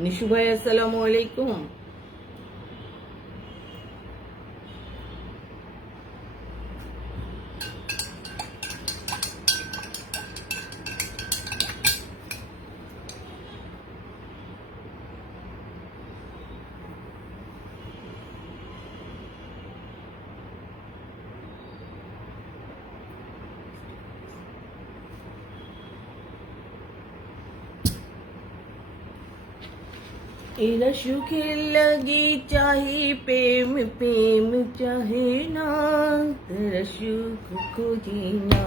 নিশু ভাই আসসালামু আলাইকুম। এরা সুখের লাগি চাহে প্রেম, প্রেম চাহে না, তারা সুখ খুঁজি না।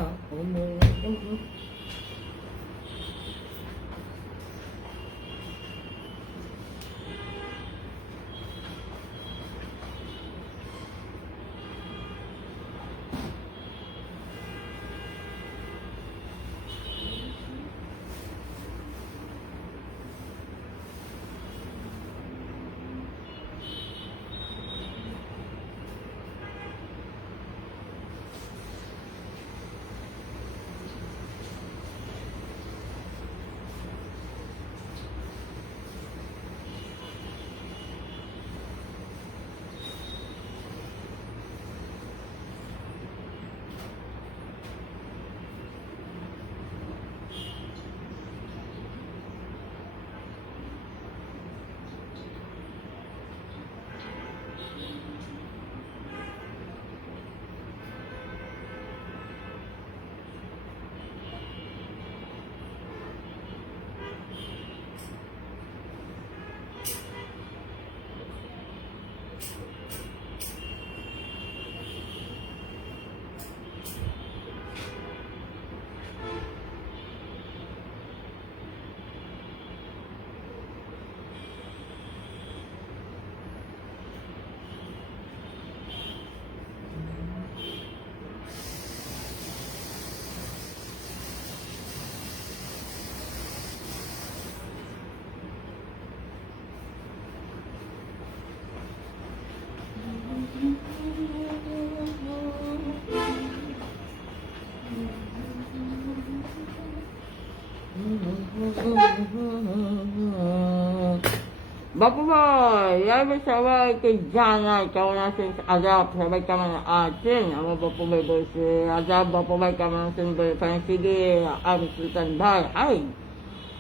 বাপু ভাই, আমি সবাইকে জানাই কেমন আছেন। আজাব সবাই কেমন আছেন? আমার বাপু ভাই বলছে আজাব বাপু ভাই কেমন আছেন ফ্যান্সি দিয়ে। আমি সুলতান ভাই হাই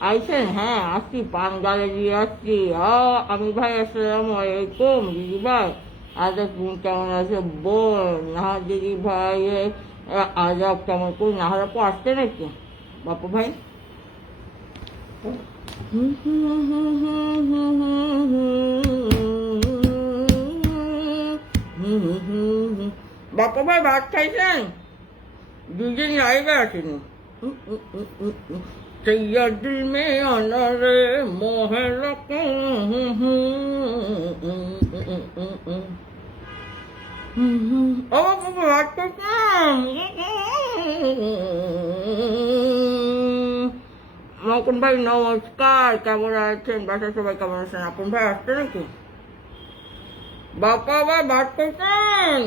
আইছেন? হ্যাঁ আসছি, পান গালে দিয়ে আসছি। আমি ভাই আসসালামু আলাইকুম। দিদি ভাই আজাব তুমি কেমন আছে বোন? না দিদি ভাই আজাব কেমন করি না হলে আসছে নাকি বাপু ভাই? বাপু ভাই ভাত খাইছেন? দুজন লাইভে আসেনি। তৈয়ার দিল মে অনারে মোহে ও বাপু ভাত খাইছেন? আপন ভাই নমস্কার, কেমন আছেন? বাসার সবাই কেমন আছেন? আপন ভাই আসছে নাকি? বাপা ভাই ভাত করছেন?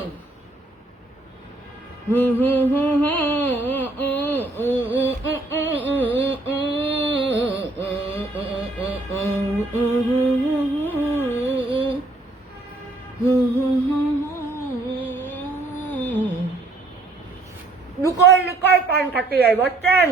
লুকোয় লুকোয় পান খাতে যাই বুঝছেন?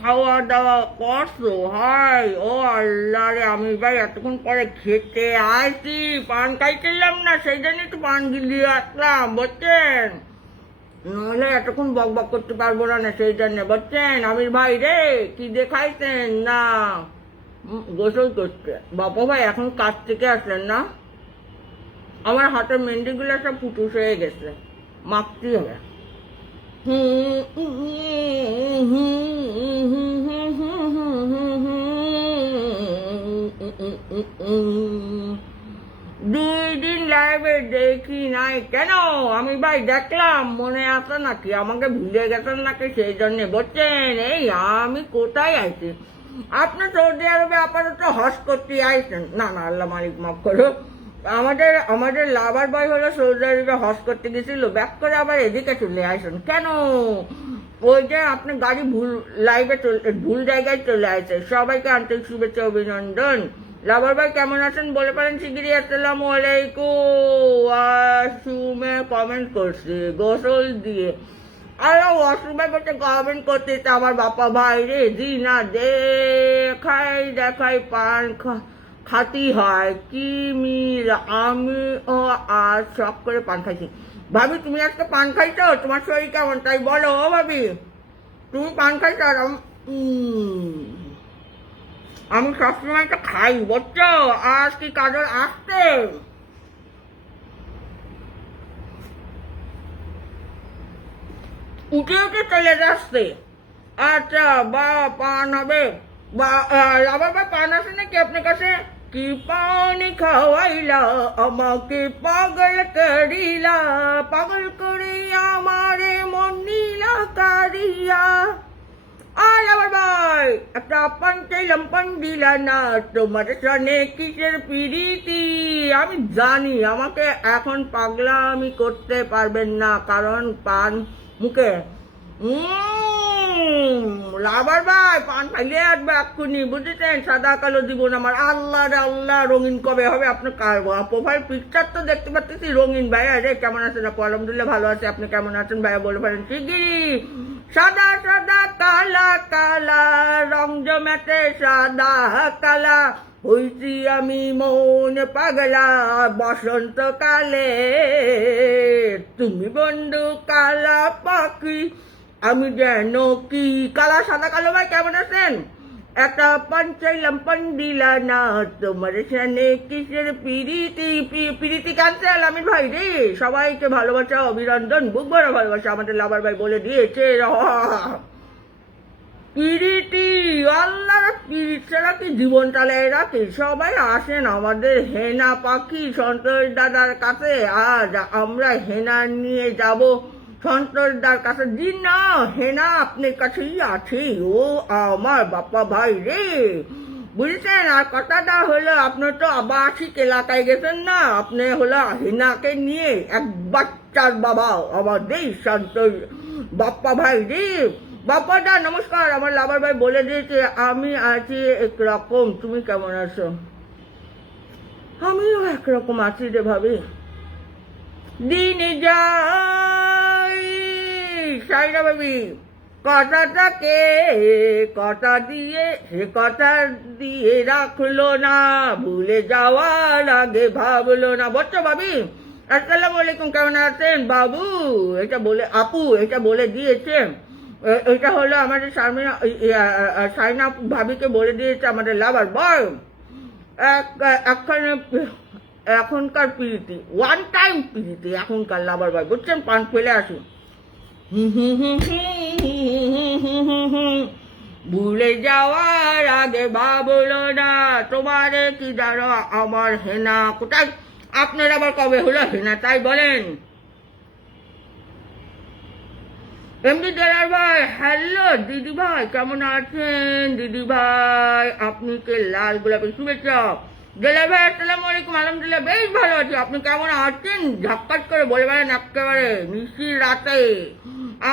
খাওয়া দাওয়া করছো? হাই ও আল্লাহ রে, আমি ভাই এতক্ষণ পরে খেতে আসি, পান খাইছিলাম না, সেই জন্য একটু পান গিলিয়ে আসলাম বুঝছেন। নইলে এতক্ষণ বক বক করতে পারবো না, সেই জন্য বুঝছেন। আমির ভাই রে কি দেখাইছেন না? গোসল করতে। বাপু ভাই এখন কাজ থেকে আসলেন না? আমার হাতের মেহেন্দিগুলো সব ফুটুস হয়ে গেছে, মাখতে হবে। 2 দিন লাইভে দেখি নাই কেন? আমি ভাই দেখলাম, মনে আছে নাকি? আমাকে ভুলে গেছেন নাকি? সেই জন্যে বলছেন এই আমি কোথায় আইছি? আপনি সৌদি আরবে আপাতত হজ করতে আইছেন? না না, আল্লাহ মালিক মাফ করো। আমাদের লাভার ভাই হলো সৌদি আরবে হজ করতে গেছিল, ব্যাক করে আবার এদিকে চলে আসেন কেন? ওই যে আপনি গাড়ি ভুল জায়গায় চলে আসে। সবাইকে আন্তরিক শুভেচ্ছা অভিনন্দন। লাভার ভাই কেমন আছেন বলে পারেন শিগগিরই। আসসালামু আলাইকুম। ওয়াশরুমে কমেন্ট করছি গোসল দিয়ে। আরে ওয়াশরুমে বসে কমেন্ট করতেছে আমার বাপা ভাই রে। জি না, দেখাই পান খাতি হয় কি মিল। আমি ও আজ শখ করে পান খাইছি। ভাবি তুমি আজকে পান খাইছো? তোমার শরীর কেমন তাই বলো। ও ভাবি তুমি পান খাইছো? আর আমি সবসময় তো খাই বুঝছো। আজ কি কাজল আসছে? উঠে চলে যাচ্ছে। আচ্ছা বা পান হবে বা আবার বা পান আছে নাকি আপনার কাছে? কি পানি খাওয়াইলা আমাকে পাগল করিলা, পাগল করিয়া আমারে মন নীলা কারিয়া। আর আবার ভাই একটা পান চাইলাম, পান দিলা না। তোমার সনে কিসের পিরিতি? আমি জানি আমাকে এখন পাগলামি করতে পারবেন না, কারণ পান মুখে। লাভার ভাই পান খাইলে আসবে এক্ষুনি, বুঝেছেন? সাদা কালো জীবন আমার। আল্লাহ রে আল্লাহ, রঙিন কবে হবে? আপনার প্রোফাইল পিকচার তো দেখতে পাচ্ছি রঙিন। ভাইয়া রে কেমন আছেন? আলহামদুলিল্লাহ ভালো আছে। আপনি কেমন আছেন ভাইয়া বলে পারেন শিগগিরই। সাদা সাদা কালা কালা রং জমেছে সাদা কালা, হইছি আমি মন পাগলা বসন্তকালে। তুমি বন্ধু কালা পাখি, আমি যেন কি। কালা সাদা কালো ভাই কেমন আছেন? একটা পান চাইলাম, পান দিলা না। তোমার সামনে কিসের পিরিতি ক্যান্সেল। আমি ভাই রে সবাইকে ভালোবাসা অভিনন্দন, বুক ভরা ভালোবাসা আমাদের লাভার ভাই বলে দিয়েছে। পিরিতি আল্লাহ, পিরিত ছাড়া কি জীবন চালায় রাখে? সবাই আসেন আমাদের হেনা পাখি সন্তোষ দাদার কাছে। আজ আমরা হেনা নিয়ে যাব সন্তোষদার কাছে। জি না, হেনা আপনার কাছেই আছে। ও আমার বাপ্পা ভাই রে, বুঝেছেন? আর কথাটা হলো আপনার তো আবাসিক এলাকায় গেছেন না, আপনি হলো হেনাকে নিয়ে এক বাচ্চার বাবা আমাদের সন্তোষ বাপ্পা ভাই রে। বাপ্পাদা নমস্কার। আমার লাভার ভাই বলে দিয়েছে আমি আছি একরকম, তুমি কেমন আছো? আমিও একরকম আছি রে ভাবি। দিনে যাই সাইরা ভাবি, কথাটাকে কথা দিয়ে সে কথা দিয়ে রাখলো না, ভুলে যাওয়ার আগে ভাবলো না। বলছো ভাবি আসসালামু আলাইকুম, কেমন আছেন বাবু? এটা বলে আপু এটা বলে দিয়েছে। এটা হলো আমাদের সাইনা ভাবিকে বলে দিয়েছে আমাদের লাভার বয়। এখনকার পিরিতি ওয়ান টাইম পিরিতি এখনকার লাভার বয়, বুঝছেন? পান ফেলে আসি। ভুলে যাওয়ার আগে ভাবলো না, তোমার কি জানো আমার হেনা কোথায়? আপনার আবার কবে হলো হেনা তাই বলেন? এমনি দেলার ভাই হ্যালো দিদি ভাই কেমন আছেন? দিদি ভাই আপনি কে লাল গোলাপি শুভেচ্ছা। দেলার ভাই আসসালামু আলাইকুম, আলহামদুলিল্লাহ বেশ ভালো আছি। আপনি কেমন আছেন? ঝাক্কাট করে বলে বেড়েন একেবারে নিশির রাতে।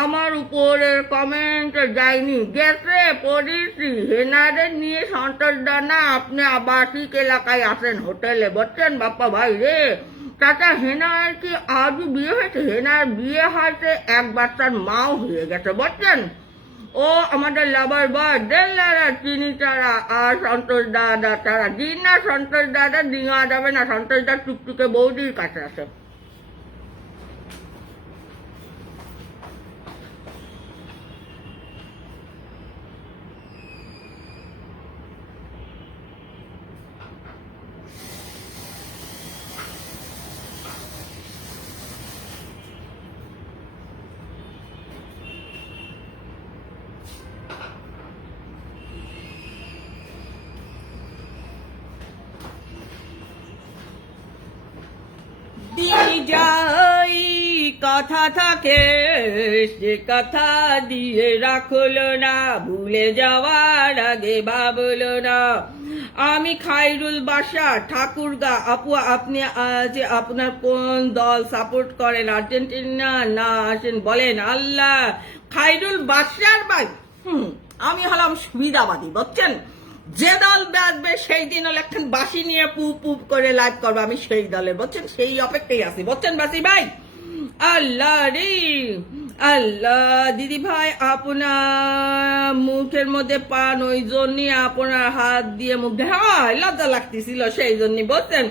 আমার উপরের কমেন্ট যায়নি, গেছে পড়েছি। হেনাদের নিয়ে সন্তোষ দানা আপনি আবাসিক এলাকায় আসেন হোটেলে, বলছেন বাপ্পা ভাই রে। চাচা হেনার কি আজও বিয়ে হয়েছে? হেনার বিয়ে হয়েছে, এক বাচ্চার মাও হয়ে গেছে, বুঝছেন? ও আমাদের লাভার বয় দেল্লারা চিনি তারা আর সন্তোষ দাদা তারা। দিন না সন্তোষ দাদা ডিঙা যাবে না, সন্তোষ দা টুকটুকে বৌদির কাছে আছে। যাই কথা থাকে সে কথা দিয়ে রাখলো না, ভুলে যাওয়ার আগে ভাবলো না। আমি খাইরুল বাশা ঠাকুরগা। আপু আপনি আজ আপনার কোন দল সাপোর্ট করেন, আর্জেন্টিনা না আসেন বলেন? আল্লাহ খাইরুল বাশার ভাই, আমি হলাম সুবিধাবাদী, বুঝছেন? যে দল বাঁচবে সেই দিন হলে একখান বাসি নিয়ে পুপ পুপ করে লাইভ করবো, আমি সেই দলের, বুঝছেন? সেই অপেক্ষায় আছি, বুঝছেন বাসি ভাই? আল্লাহ রে আল্লাহ। দিদি ভাই আপনার মুখের মধ্যে পান, ওই জন্য আপনার হাত দিয়ে মুখ, হ্যাঁ লজ্জা লাগতেছিল সেই জন্য, বুঝছেন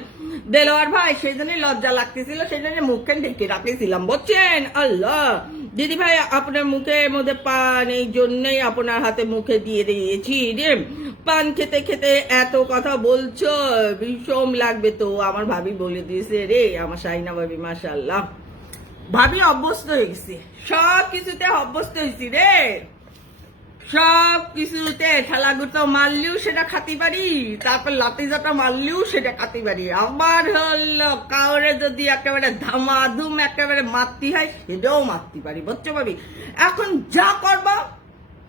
দেলোয়ার ভাই? সেই জন্য লজ্জা লাগতেছিল, সেই জন্য মুখখান ঢেকে রাখতেছিলাম, বুঝছেন? আল্লাহ দিদি ভাই আপনার মুখের মধ্যে পান, এই জন্যই আপনার হাতে মুখে দিয়ে দিয়েছি রে। পান খেতে খেতে এত কথা বলছো, বিষম লাগবে তো। আমার ভাবি বলে দিয়েছে রে, আমার শাহিনা ভাবি, মাশাআল্লাহ। ভাবি অভ্যস্ত হয়ে গেছি, সব কিছুতে অভ্যস্ত হয়েছি রে, সব কিছুতে। ঠেলা গুটো মারলেও সেটা খাতে পারি, তারপর লাতি জাটা মারলেও সেটা খাতে পারি। আবার হলো কাউরে যদি একেবারে ধামাধুম একেবারে মারতে হয়, সেটাও মারতে পারি, বুঝছো ভাবি? এখন যা করবা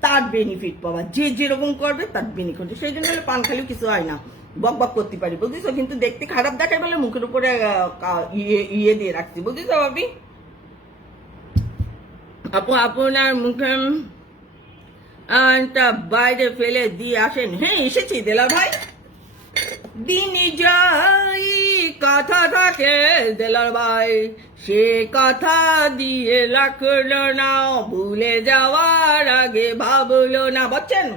তার বেনিফিট পাবা, যে যেরকম করবে তার বেনিফিট। সেই জন্য পান খালিও কিছু হয় না, বক বক করতে পারি, বুঝেছো? কিন্তু দেখতে খারাপ দেখায় বলে মুখের উপরে ইয়ে দিয়ে রাখছি, বুঝেছো ভাবি? আপু আপনার মুখে বাইরে ফেলে দিয়ে আসেন। হ্যাঁ এসেছি দেলা ভাই। দিনই যাই কথা থাকে দেলার ভাই, সে কথা দিয়ে রাখলো না, ভুলে যাওয়ার আগে ভাবলো না, বুঝছেন?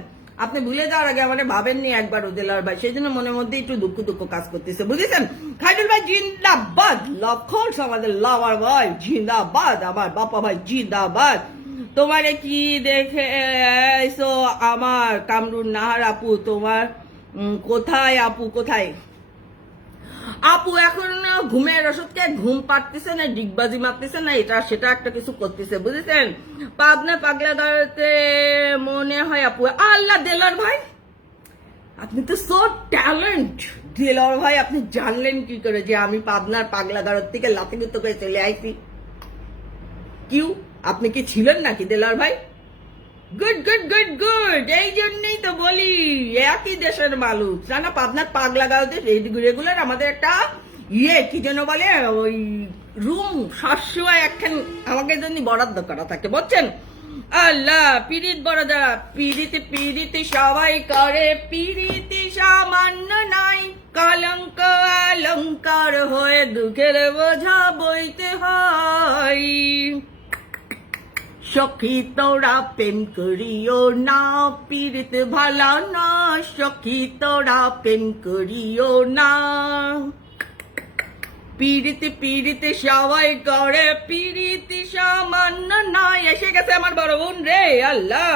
আপনি ভুলে যাওয়ার আগে আমাদের ভাবেননি একবার দেলার ভাই, সেই জন্য মনের মধ্যে একটু দুঃখ দুঃখ কাজ করতেছে, বুঝেছেন? খাইরুল ভাই জিন্দাবাদ, লক্ষণ আমাদের লাভার ভাই জিন্দাবাদ, আমার বাপা ভাই জিন্দাবাদ। তোমারে কি দেখে এসো আমার কামরুন নাহার আপু, তোমার কোথায় আপু, কোথায় আপু? এখন ঘুমের ওষুধকে ঘুম পাড়তেছে না, ডিগবাজি মারতেছে না, এটা সেটা একটা কিছু করতেছে, বুঝেছেন? পাবনা পাগলা গাড়িতে মনে হয় আপু। আল্লাহ দেলার ভাই আপনি তো সো ট্যালেন্ট। দেলার ভাই আপনি জানলেন কি করে যে আমি পাবনার পাগলা গাড়ির থেকে লাতিগুতো করে চলে আইছি? কিউ আপনি কি ছিলেন নাকি দেলার ভাই? গুড গুড গুড গুড, এই জন্যই তো বলি একই দেশের মানুষ জানা। পাবনার পাগলা গাঁওতে রেগুলার আমাদের একটা ইয়ে কি যেন বলে, ওই রুম সবসময় একখান আমাকে জন্য বরাদ্দ করা থাকে, বুঝছেন? আল্লাহ পিরিত বরাদা, পিরিতে পিরিতে সবাই করে, পিরিতি সামান্য নাই, কলঙ্ক অলঙ্কার হয়ে দুঃখের বোঝা বইতে হয়। সখী তোরা প্রেম করিও না, পীড়িত ভালা না, সখী তোরা প্রেম করিও না, পীড়িতে পীড়িতে সবাই করে, পীড়িতি সামান্য নয়। এসে গেছে আমার বড় বোন রে, আল্লাহ।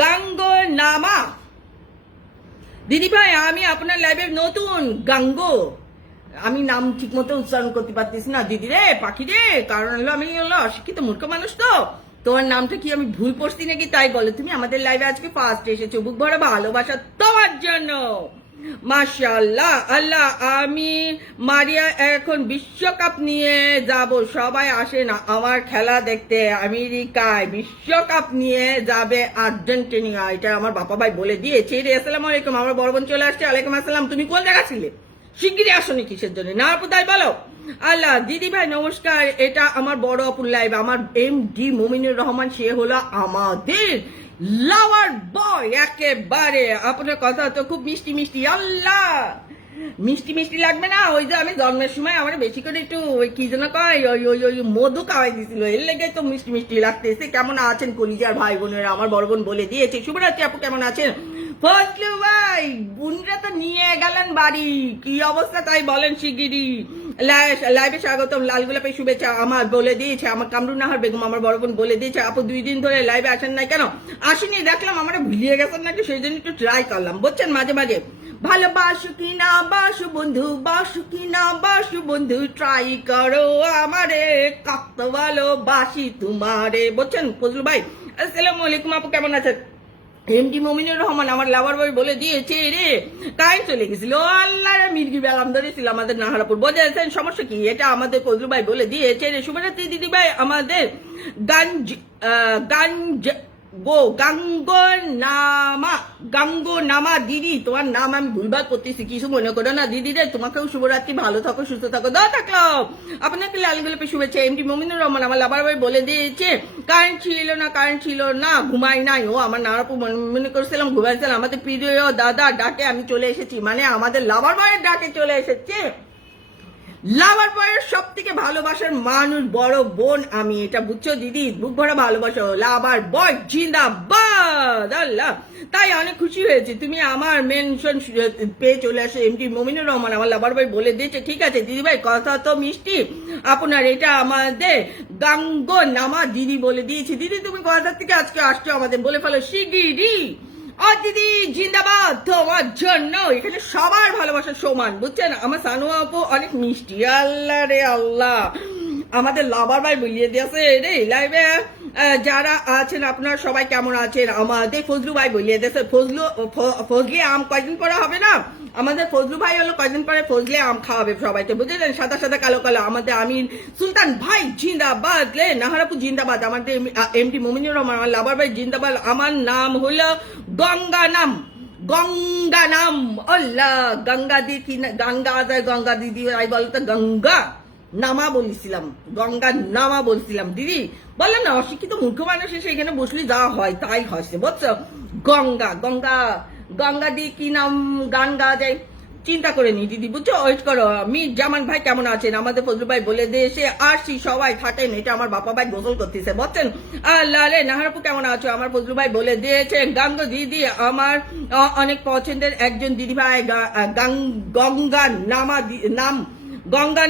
গাঙ্গো নামা দিদি ভাই, আমি আপনার লাইভে নতুন। গাঙ্গো, আমি নাম ঠিক মতো উচ্চারণ করতে পারতেছি না দিদি রে, পাখি রে, কারণ হলো আমি হলো অশিক্ষিত মূর্খ মানুষ তো। তোমার নামটা কি আমি ভুল পড়ছি নাকি তাই বলে তুমি আমাদের লাইভে আজকে ফার্স্ট এসেছো, বুক ভরা ভালোবাসা তোমার জন্য, মাশাআল্লাহ। আল্লাহ আমি মারিয়া এখন বিশ্বকাপ নিয়ে যাব, সবাই আসে না আমার খেলা দেখতে, আমেরিকায় বিশ্বকাপ নিয়ে যাবে আর্জেন্টিনা, এটা আমার বাবা ভাই বলে দিয়েছে রে। আসসালামু আলাইকুম, আমার বড় বোন চলে আসছে। ওয়ালাইকুম আসসালাম। তুমি কোন জায়গা ছিলে? শিগগিরই আসনি কিসের জন্য? না আপু তাই বলো। আল্লাহ দিদি ভাই নমস্কার, এটা আমার বড় আপুর লাইভ। আমার এমডি মুমিনুর রহমান, সে হলো আমাদের লাভার বয় একেবারে। আপনার কথা তো খুব মিষ্টি মিষ্টি। আল্লাহ মিষ্টি মিষ্টি লাগবে না? ওই যে আমি জন্মের সময় আমার বেশি করে একটু ওই কি যেন কয়, ওই ওই ওই মধু খাওয়াই দিছিল, এর লেগে তো মিষ্টি মিষ্টি লাগতেছে। কেমন আছেন কলিজার ভাই বোনেরা? আমার বড় বোন বলে দিয়েছে। শুভরাত্রি আপু, কেমন আছেন? ফজলু ভাই বোনরা তো নিয়ে গেলেন বাড়ি, কি অবস্থা তাই বলেন শিগগিরই। লাইভে স্বাগতম, লাল গোলাপের শুভেচ্ছা আমার বলে দিয়েছে আমার কামরুন নাহার বেগম, আমার বড় বোন বলে দিয়েছে। আপু 2 দিন ধরে লাইভে আসেন নাই কেন? আসেনি, দেখলাম আমরা ভুলিয়ে গেছেন নাকি, সেই জন্য একটু ট্রাই করলাম, বুঝছেন? মাঝে মাঝে ভালোবাসু কি না বাসু বন্ধু, বাসু কি না বাসু বন্ধু, ট্রাই করো আমারে, কত ভালোবাসি তোমারে, বুঝছেন ফজলু ভাই? আসসালামু আলাইকুম আপু, কেমন আছেন? এমডি মমিনুর রহমান আমার লাভার বয় বলে দিয়েছে রে কারেন্ট চলে গেছিল আল্লাহ মির্গি বেলাম ধরেছিল আমাদের নাহারাপুর বোঝাচ্ছেন সমস্যা কি এটা আমাদের ফজলু ভাই বলে দিয়েছে রে শুভরাত্রি দিদি ভাই আমাদের গঞ্জ গাঙ্গো নামা দিদি তোমার নাম আমি ভুলভাল করতেছি কিছু মনে করো না দিদি রে তোমাকেও শুভরাত্রি ভালো থাকো সুস্থ থাকো দাও থাকলো আপনাকে লাল গোলাপে শুভেচ্ছা এমডি মমিনুর রহমান আমার লাভার ভাই বলে দিয়েছে কারেন্ট ছিল না ঘুমাই নাই ও আমার নারাপু মনে করছিলাম ঘুমাইছিলাম আমাদের প্রিয় দাদা ডাকে আমি চলে এসেছি মানে আমাদের লাভার ভাইয়ের ডাকে চলে এসেছে লাভার বয়ের সব থেকে ভালোবাসার মানুষ বড় বোন আমি এটা বুঝছো দিদি বুক ভরা ভালোবাসো লাভার বয় জিন্দাবাদ আল্লাহ তাই অনেক খুশি হয়েছে তুমি আমার মেনশন পেয়ে চলে আসো এমডি মমিনুর রহমান আমার লাভার ভাই বলে দিয়েছে ঠিক আছে দিদি ভাই কথা তো মিষ্টি আপনার এটা আমাদের গাঙ্গ নামা দিদি বলে দিয়েছে দিদি তুমি কোথা থেকে আজকে আসছো আমাদের বলে ফেলো শিগগিরি ও দিদি জিন্দাবাদ তোমার জন্য এখানে সবার ভালোবাসা সমান বুঝছেন আমার সানু আপু অনেক মিষ্টি আল্লাহ রে আল্লাহ আমাদের লাভার ভাই বলিয়ে দিয়েছে রে লাইভে যারা আছেন আপনারা সবাই কেমন আছেন আমাদের ফজলু ভাই বলিয়ে দিয়েছে ফজলি আম কয়দিন পরে হবে না আমাদের ফজলু ভাই হলো কয়দিন পরে ফজলে আম খাওয়াবে সবাইকে বুঝলেন সাদা সাদা কালো কালো আমাদের আমির সুলতান ভাই জিন্দাবাদ লে নাহারাপু জিন্দাবাদ আমাদের এমডি মমিনুর রহমান আমার লাভার ভাই জিন্দাবাদ আমার নাম হলো গঙ্গা নাম আল্লাহ গঙ্গা দি কি গঙ্গা আদায় গঙ্গা দিদি ভাই বলতো গঙ্গা নামা বলছিলাম গঙ্গা নামা বলছিলাম দিদি বললেন না অশিক্ষিত মূর্খ মানুষ এসে এখানে বসলে যা হয় তাই হচ্ছে বুঝছো গঙ্গা দি কি নাম গান গা যায় চিন্তা করে নি দিদি বুঝছো ওয়েট করো মির জামান ভাই কেমন আছেন আমাদের ফজলু ভাই বলে দিয়েছে আসছি সবাই থাকেন এটা আমার বাপা ভাই গোসল করতেছে বুঝছেন আল্লাহ রে নাহারাপু কেমন আছো আমার ফজলু ভাই বলে দিয়েছে গাঙ্গ দিদি আমার অনেক পছন্দের একজন দিদি ভাই গঙ্গা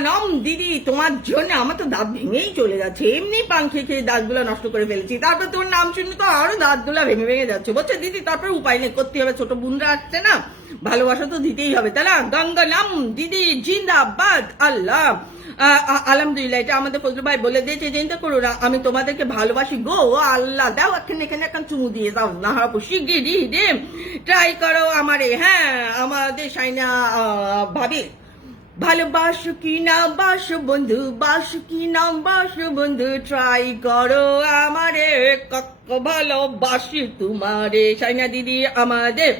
নাম দিদি তোমার জন্য আমার তো দাঁত ভেঙেই চলে যাচ্ছে এমনি পান খেয়ে দাঁতগুলো নষ্ট করে ফেলেছি তারপর তোমার নাম শুনে তো আরো দাঁতগুলো ভেঙে যাচ্ছে বুঝছো দিদি তারপর উপায় নেই করতে হবে ছোট বোনরা আসছে না ভালোবাসা তো দিতেই হবে তাই না গঙ্গা নাম দিদি জিন্দাবাদ আল্লাহ আলহামদুলিল্লাহ এটা আমাদের ফজলু ভাই বলে দিয়েছে চিন্তা করো না আমি তোমাদেরকে ভালোবাসি গো আল্লাহ দাও এখানে এখন চুমু দিয়ে দাও নাহারাপু শিগগিরি রে ট্রাই করো আমারে হ্যাঁ আমাদের সাইনা ভাবি ভালোবাসো কি না বাসো বন্ধু ট্রাই করো আমারে ভালোবাসি তোমারে সাইনা দিদি আমাদের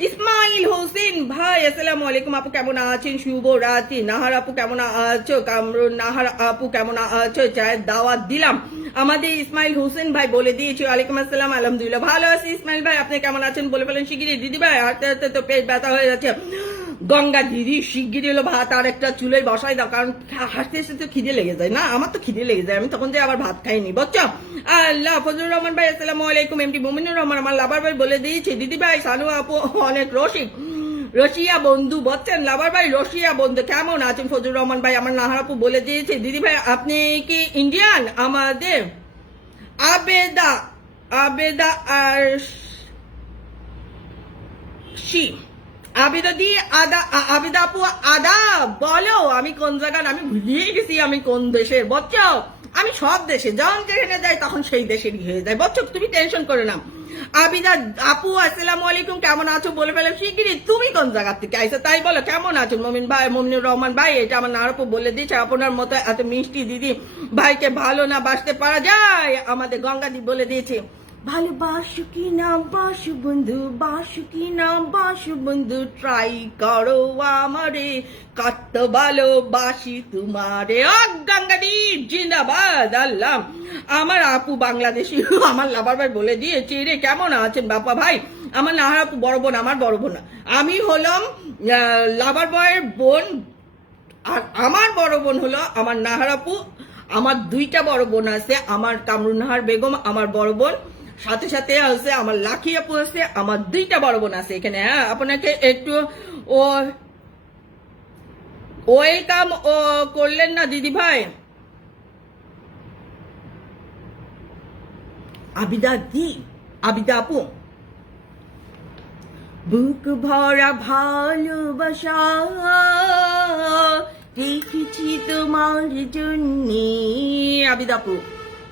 ইসমাইল হোসেন ভাই আসসালামু আলাইকুম আপু কেমন আছেন শুভ রাত্রি নাহার আপু কেমন আছো কামরুন নাহার আপু কেমন আছো চায়ের দাওয়াত দিলাম আমাদের ইসমাইল হোসেন ভাই বলে দিয়েছে ওয়ালাইকুম আসসালাম আলহামদুলিল্লাহ ভালো আছি ইসমাইল ভাই আপনি কেমন আছেন বলে ফেলেন শিগগিরি দিদি ভাই হাঁটতে হাঁটতে তো পেট ব্যথা হয়ে যাচ্ছে গঙ্গা দিদি শিগগিরি হলো ভাত আর একটা চুলে বসাই দাও কারণ হাসতে হাসতে তো খিদে লেগে যায় না আমার তো খিদে লেগে যায় আমি তখন যে আবার ভাত খাইনি বুঝছো আল্লাহ ফজলুর রহমান ভাই আসসালামু আলাইকুম এমডি মমিনুর রহমান আমার লাভার ভাই বলে দিয়েছে দিদি ভাই সানু আপু অনেক রশিয়া বন্ধু বলছেন লাভার ভাই রশিয়া বন্ধু কেমন আছেন ফজলুর রহমান ভাই আমার নাহার আপু বলে দিয়েছে দিদি ভাই আপনি কি ইন্ডিয়ান আমাদের আবেদা আর আবেদা আপু আদা বলো আমি কোন জায়গার আমি ভুলিয়ে গেছি আমি কোন দেশের বুঝছো আমি সব দেশে যখন যেখানে যাই তখন সেই দেশেরই হয়ে যায় বুঝছো তুমি টেনশন করো না আবিদা আপু আসসালামু আলাইকুম কেমন আছো বলে ফেলে শিগগিরি তুমি কোন জায়গা থেকে আইছো তাই বলো কেমন আছো মমিনুর রহমান ভাই এটা আমার নাহারাপু বলে দিচ্ছে আপনার মতো এত মিষ্টি দিদি ভাইকে ভালো না বাসতে পারা যায় আমাদের গঙ্গাদি বলে দিয়েছে ভালোবাসো কি না বাসু বন্ধু ট্রাই করো আমারে কত ভালোবাসি তোমারে গঙ্গাদি জিন্দাবাদ আল্লাহ আমার আপু বাংলাদেশি আমার লাভার ভাই বলে দিয়েছে রে কেমন আছেন বাপা ভাই আমার নাহার আপু বড় বোন আমার বড় বোন আমি হলাম লাভার বয়ের বোন আর আমার বড় বোন হলো আমার নাহার আপু আমার দুইটা বড় বোন আছে আমার কামরুন নাহার বেগম আমার বড় বোন সাথে সাথে আছে আমার লাখি আপু আছে আমার দুইটা বড় বোন আছে এখানে হ্যাঁ আপনাকে একটু ওয়েলকাম করলেন না দিদি ভাই আবিদা আপু বুক ভরা ভালোবাসা দেখেছি তোমার জন্য আবিদা আপু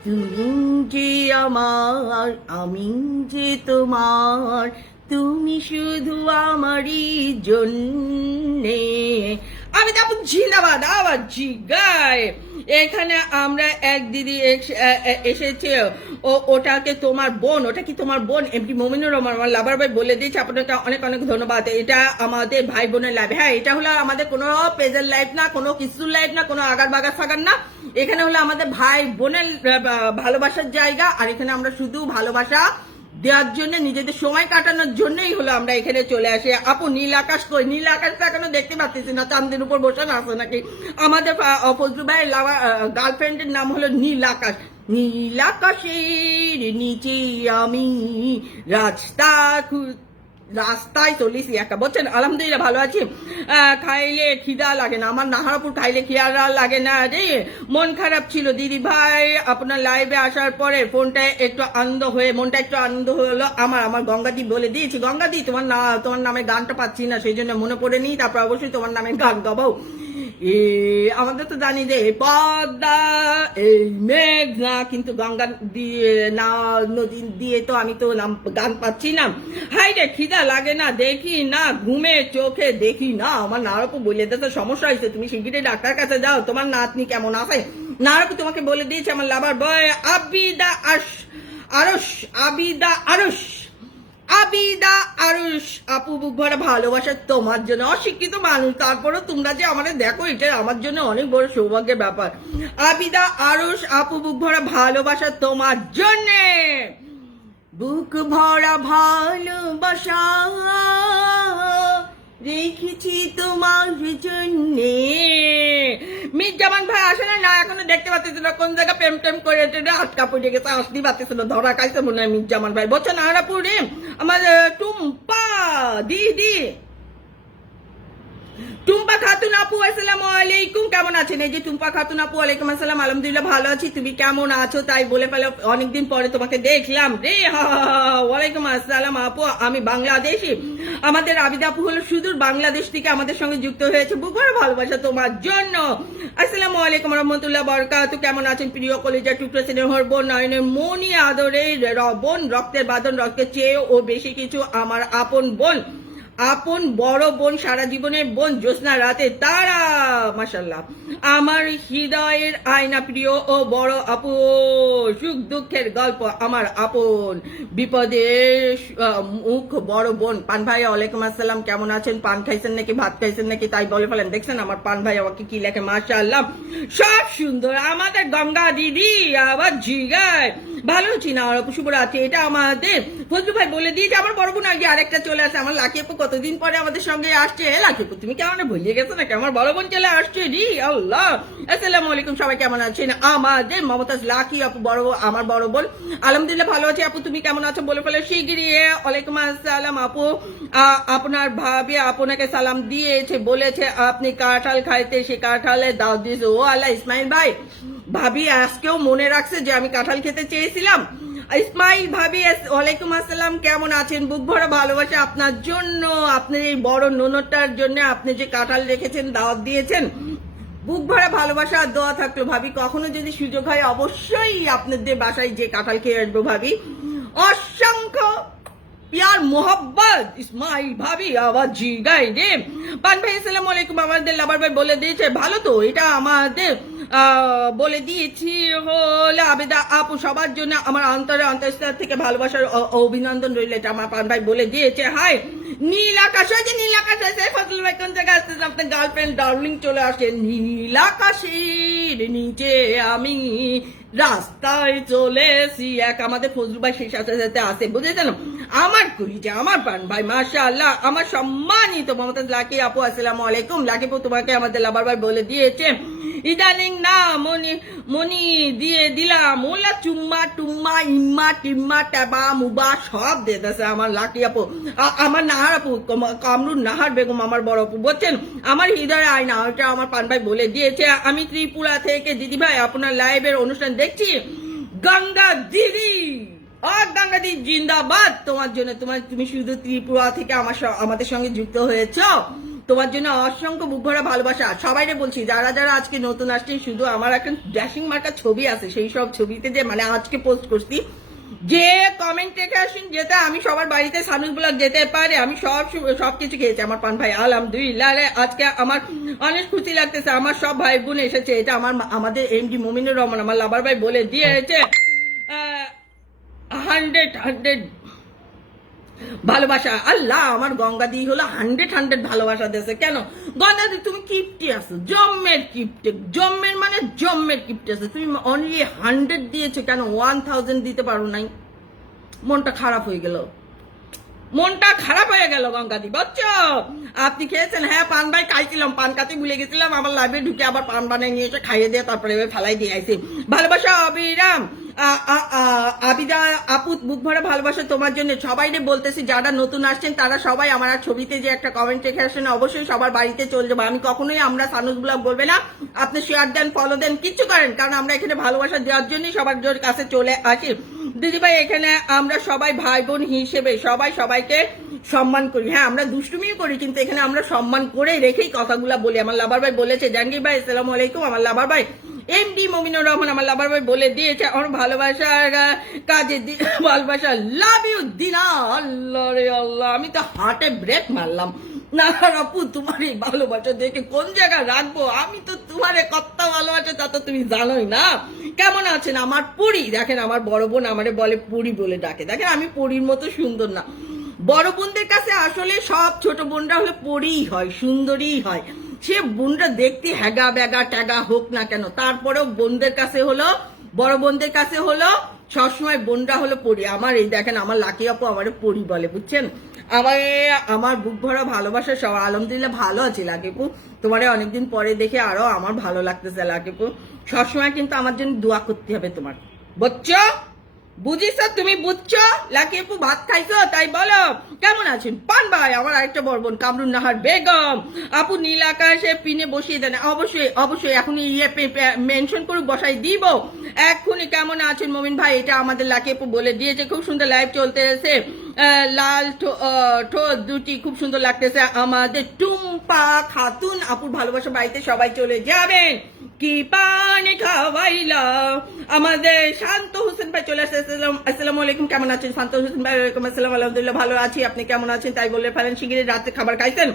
তুমি যে আমার, আমি যে তোমার, তুমি শুধু আমারই জন্যে। আমি তো জিন্দাবাদ আবার জিগায়। এখানে আমরা এক দিদি এসেছে, ওটাকে তোমার বোন, ওটা কি তোমার বোন? এমপি মমিনুর রহমান আমার লাভার ভাই বলে দিয়েছে। আপনাকে অনেক অনেক ধন্যবাদ। এটা আমাদের ভাই বোনের লাইভ। হ্যাঁ, এটা হলো আমাদের কোনো পেজের লাইভ না, কোনো কিছুর লাইভ না, কোনো আগার বাগার ফাগার না। এখানে হলো আমাদের ভাই বোনের ভালোবাসার জায়গা। আর এখানে আমরা শুধু ভালোবাসা দেওয়ার জন্য, নিজেদের সময় কাটানোর জন্যই হলো আমরা এখানে চলে আসি। আপু নীল আকাশ কই? নীল আকাশ তো এখনো দেখতে পাচ্ছি না, চাঁদের উপর বসে আছে নাকি? আমাদের ফজলু ভাই গার্লফ্রেন্ডের নাম হলো নীল আকাশ। নীল আকাশের নিচে আমি রাস্তায় চলিছি একা, বলছেন। আলহামদুলিল্লাহ ভালো আছি। খাইলে খিদা লাগে না, আমার নাহারপুর খাইলে খিদা লাগে না রে। মন খারাপ ছিল দিদি ভাই, আপনার লাইভে আসার পরে মনটা একটু আনন্দ হলো আমার গঙ্গাদি বলে দিয়েছি। গঙ্গাদি তোমার নামে গানটা পাচ্ছি না, সেই জন্য মনে পড়ে নি, তারপর অবশ্যই তোমার নামে গান গাবো। আমাদের তো জানি যে পদ্মা এই মেঘনা, কিন্তু গঙ্গা দিয়ে না, নদী দিয়ে তো আমি তো গান পাচ্ছি না। হাই রে, খিদা লাগে না, দেখি না ঘুমে চোখে দেখি না। আমার নারকু বলে তো সমস্যা হয়েছে, তুমি শিগগিরই ডাক্তার কাছে যাও। তোমার নাতনি কেমন আছে? নারকু তোমাকে বলে দিয়েছে আমার লাভার বয় আবিদা আরুষ আপু, বুক ভরা ভালোবাসা তোমার জন্য। অশিক্ষিত মানুষ, তারপরেও তোমরা যে আমাদের দেখো, এটা আমার জন্য অনেক বড় সৌভাগ্যের ব্যাপার। আবিদা আরুষ আপু, বুক ভরা ভালোবাসা তোমার জন্যে। বুক ভরা ভালোবাসা রেখেছি তোমার জন্যে। মির্জামান ভাই আসে না, এখনো দেখতে পাচ্ছি না কোন জায়গা প্রেম টেম করে আটকা পড়ে গেছে, আসতেই পারতেছিল, ধরা খাইছে মনে হয় মির্জামান ভাই। বলছেন আরাপুরে আমার টুম্পা দিদি, টুম্পা খাতুন আপু আসসালামু আলাইকুম, কেমন আছেন? এই যে টুম্পা খাতুন আপু, ওয়ালাইকুম আসসালাম। আলহামদুলিল্লাহ ভালো আছি, তুমি কেমন আছো? তাই বলে ফেলে অনেকদিন পরে তোমাকে দেখলাম রে। ওয়ালাইকুম আসসালাম আপু, আমি বাংলাদেশি। আমাদের আবিদা আপু হলো সুদূর বাংলাদেশ থেকে আমাদের সঙ্গে যুক্ত হয়েছে। বুকের ভালোবাসা তোমার জন্য। আসসালামু আলাইকুম রহমতুল্লাহ বরকাতু, কেমন আছেন প্রিয় কলেজা টুকরা স্নেহর বোন, নয়নের মনি, আদরের বোন, রক্তের বাঁধন, রক্তের চেয়ে ও বেশি কিছু, আমার আপন বোন, আপন বড় বোন, সারা জীবনের বোন, জ্যোৎস্না রাতে তারা, মাশাআল্লাহ। আমার হৃদয়ের আয়না, প্রিয় ও বড় আপু, সুখ দুঃখের গল্প, আমার আপন, বিপদের মুখ, বড় বোন। পান ভাই ওয়ালাইকুম আসসালাম, কেমন আছেন? পান খাইছেন নাকি, ভাত খাইছেন নাকি? তাই বলে ফেলেন। দেখছেন আমার পান ভাই আমাকে কি লেখে, মাশাআল্লাহ, সব সুন্দর। আমাদের গঙ্গা দিদি আবার জিগায় ভালো আছি না, শুভরাত্রি। এটা আমাদের ফজলু ভাই বলে দিয়েছে। আমার বড় বোন আগে আরেকটা চলে আসে, আমার লাকি আপু কতদিন পরে আমাদের সঙ্গে আসছে। লাকি আপু তুমি কেমন ভুলিয়ে গেছো নাকি? আমার বড় বোন চলে আসছে জি, আল্লাহ। আসসালামু আলাইকুম, সবাই কেমন আছেন? আমাদের মমতাজ লাকি আপু, আমার বড় বোন। আলহামদুলিল্লাহ ভালো আছি আপু, তুমি কেমন আছো বলে ফেলে শিগগিরই। ওয়ালাইকুম আসসালাম আপু, আপনার ভাবি আপনাকে সালাম দিয়েছে, বলেছে আপনি কাঁঠাল খাইতে, সে কাঁঠালে দাও দিয়েছে। ও আল্লাহ, ইসমাইল ভাই ভাবি আজকেও মনে রাখছে যে আমি কাঁঠাল খেতে চেয়েছিলাম। ইসমাইল ভাবি ওয়ালাইকুম আসসালাম, কেমন আছেন? বুক ভরা ভালোবাসা আপনার জন্য, আপনার এই বড় ননদটার জন্য, আপনি যে কাঁঠাল রেখেছেন, দাওয়াত দিয়েছেন। বুক ভরা ভালোবাসা আর দোয়া থাকলো ভাবি, কখনো যদি সুযোগ হয় অবশ্যই আপনাদের বাসায় যে কাঁঠাল খেয়ে আসবো ভাবি। অসংখ্য প্যার মোহব্বত ইসমাইল ভাবি আবার জিগাই রে। পান ভাই আসসালামু আলাইকুম, আমাদের লাভার ভাই বলে দিয়েছে ভালো তো, এটা আমাদের বলে দিয়েছি হলে আবেদা আপু, সবার জন্য আমার অন্তরস্থল থেকে ভালোবাসার অভিনন্দন রইল, এটা আমার পান ভাই বলে দিয়েছে। হাই নীল আকাশ, আছে নীল আকাশ আছে। ফজল ভাই কোন জায়গায় আসতেছে? আপনার গার্লফ্রেন্ড ডার্লিং চলে আসে। নীল আকাশের নিচে আমি রাস্তায় চলেছি এক, আমাদের ফজলু ভাই সেই সাথে সাথে আসে, বুঝেছেন? আমার কলিজা, আমার প্রাণ ভাই, মাশাআল্লাহ, আমার সম্মানিত মমতাজ লাকি আপু আসসালামু আলাইকুম। লাকি আপু তোমাকে আমাদের লাভার ভাই বলে দিয়েছে ইদানিং না মনি দিয়ে দিলাম, ওলা চুম্মা টুম্মা ইম্মা টিম্মা টাবা মুবা সব দিয়ে দিয়েছে আমার লাকি আপু। আমার নাহার আপু, কামরুন নাহার বেগম আমার বড় আপু বলছেন আমার হৃদয় আয়না, ওটা আমার পান ভাই বলে দিয়েছে। আমি ত্রিপুরা থেকে দিদি ভাই আপনার লাইভের অনুষ্ঠান দেখছি। গঙ্গা দিদি, গঙ্গা দিদি জিন্দাবাদ তোমার জন্য। তুমি শুধু ত্রিপুরা থেকে আমাদের সঙ্গে যুক্ত হয়েছ, তোমার জন্য অসংখ্য বুক ভরা ভালোবাসা। সবাইরে বলছি যারা যারা আজকে নতুন আসছেন, শুধু আমার একটা ড্যাশিং মার্কা ছবি আছে, সেই সব ছবিতে যে মানে আজকে পোস্ট করছি, যে কমেন্ট রেখে আসুন যেটা আমি সবার বাড়িতে সানুস ব্লগ যেতে পারে। আমি সবকিছু খেয়েছি আমার পান ভাই, আলহামদুলিল্লাহ। আজকে আমার অনেক খুশি লাগতেছে, আমার সব ভাই বোন এসেছে। এটা আমাদের এমডি মমিনুর রহমান আমার লাভার ভাই বলে দিয়েছে 100 ভালোবাসা। আল্লাহ আমার গঙ্গা দি হলো 100 ভালোবাসা দিয়েছে। কেন গঙ্গা দি তুমি কিপটি আছো, জম্মের কিপটে, জম্মের মানে জম্মের কিপটে আছে। তুমি অনলি 100 দিয়েছো, কেন 1000 দিতে পারো নাই? মনটা খারাপ হয়ে গেল, মনটা খারাপ হয়ে গেল গঙ্গাদি। বুঝছো আপনি খেয়েছেন? হ্যাঁ পান ভাই খাইছিলাম, পান কাতে ভুলে গেছিলাম, আমার লাইভে ঢুকে আবার পান বানাই নিয়ে এসে খাইয়ে দিয়ে তারপরে ফেলাই দিয়ে আইছি। ভালোবাসা অবিরাম। আবিদা আপু বুক ভরা ভালোবাসা তোমার জন্য। সবাইরে বলতেছি যারা নতুন আসছেন তারা সবাই আমার ছবিতে যে একটা কমেন্ট রেখে আসেন, অবশ্যই সবার বাড়িতে চলে যাবো। আমি কখনোই আমরা সানুস ব্লগ বলবে না, আপনি শেয়ার দেন, ফলো দেন, কিচ্ছু করেন, কারণ আমরা এখানে ভালোবাসা দেওয়ার জন্যই সবার কাছে চলে আসি। দিদিভাই এখানে আমরা সবাই ভাই বোন হিসেবে সবাই সবাইকে সম্মান করি। হ্যাঁ আমরা দুষ্টুমিও করি, কিন্তু এখানে আমরা সম্মান করে রেখেই কথাগুলা বলি। আমার লাভার ভাই বলেছে, জাহাঙ্গীর ভাই আসসালামু আলাইকুম, আমার লাভার ভাই এমডি মমিনুর রহমান আমার লাভার ভাই বলে দিয়েছে আমার ভালোবাসার কাজে ভালোবাসা। লাভ ইউ দিনা। আল্লাহ রে আল্লাহ, আমি তো হার্টে ব্রেক মারলাম। না আপু তোমার এই ভালোবাসা দেখে কোন জায়গায় রাখবো, আমি তো তোমার কত ভালোবাসা তা তো তুমি জানোই না। কেমন আছেন আমার পুরি? দেখেন আমার বড় বোন আমারে বলে পুরি বলে ডাকে। দেখেন আমি পরীর মতো সুন্দর না। বড় বোনদের কাছে আসলে সব ছোট বোনরা হলে পরীই হয়, সুন্দরী হয়। সে বোনরা দেখতে হ্যাগা ব্যাগা ট্যাগা হোক না কেন, তারপরেও বোনদের কাছে হলো, বড় বোনদের কাছে হলো সবসময় বোনরা হলো পরি। আমার এই দেখেন আমার লাকি আপু আমারে পরি বলে, বুঝছেন? আমার বুক ভরা ভালোবাসা সব। আলহামদুলিল্লাহ ভালো আছি লাকিপু, তোমারে অনেকদিন পরে দেখে আরো আমার ভালো লাগতেছে লাকিপু। সবসময় কিন্তু আমার জন্য দোয়া করতে হবে তোমার, বুঝছো? বুঝিস তুমি, বুঝছো? লাকি আপু ভাত খাইছো তাই বলো। কেমন আছেন পান ভাই? আমার আরেকটা বড় বোন কামরুন নাহার বেগম আপু নীল আকাশে পিনে বসিয়ে দেন। অবশ্যই অবশ্যই এখনই মেনশন করে বসাই দিব এক্ষুনি। কেমন আছেন মমিন ভাই? এটা আমাদের লাকি আপু বলে দিয়েছে। খুব সুন্দর লাইভ চলতেছে, লাল ঠোঁট দুটি খুব সুন্দর লাগতেছে। আমাদের টুম্পা খাতুন আপুর ভালোবাসা বাড়িতে সবাই চলে যাবেন। কি পানি খাওয়াইলা আমাদের শান্ত হোসেন ভাই চলে আসছে। আসসালামু আলাইকুম, কেমন আছেন শান্ত হোসেন ভাই? ওয়ালাইকুম আসসালাম, আলহামদুলিল্লাহ ভালো আছি, আপনি কেমন আছেন? তাই বলে ফেলেন শিগগিরই রাতে খাবার খাইছেন?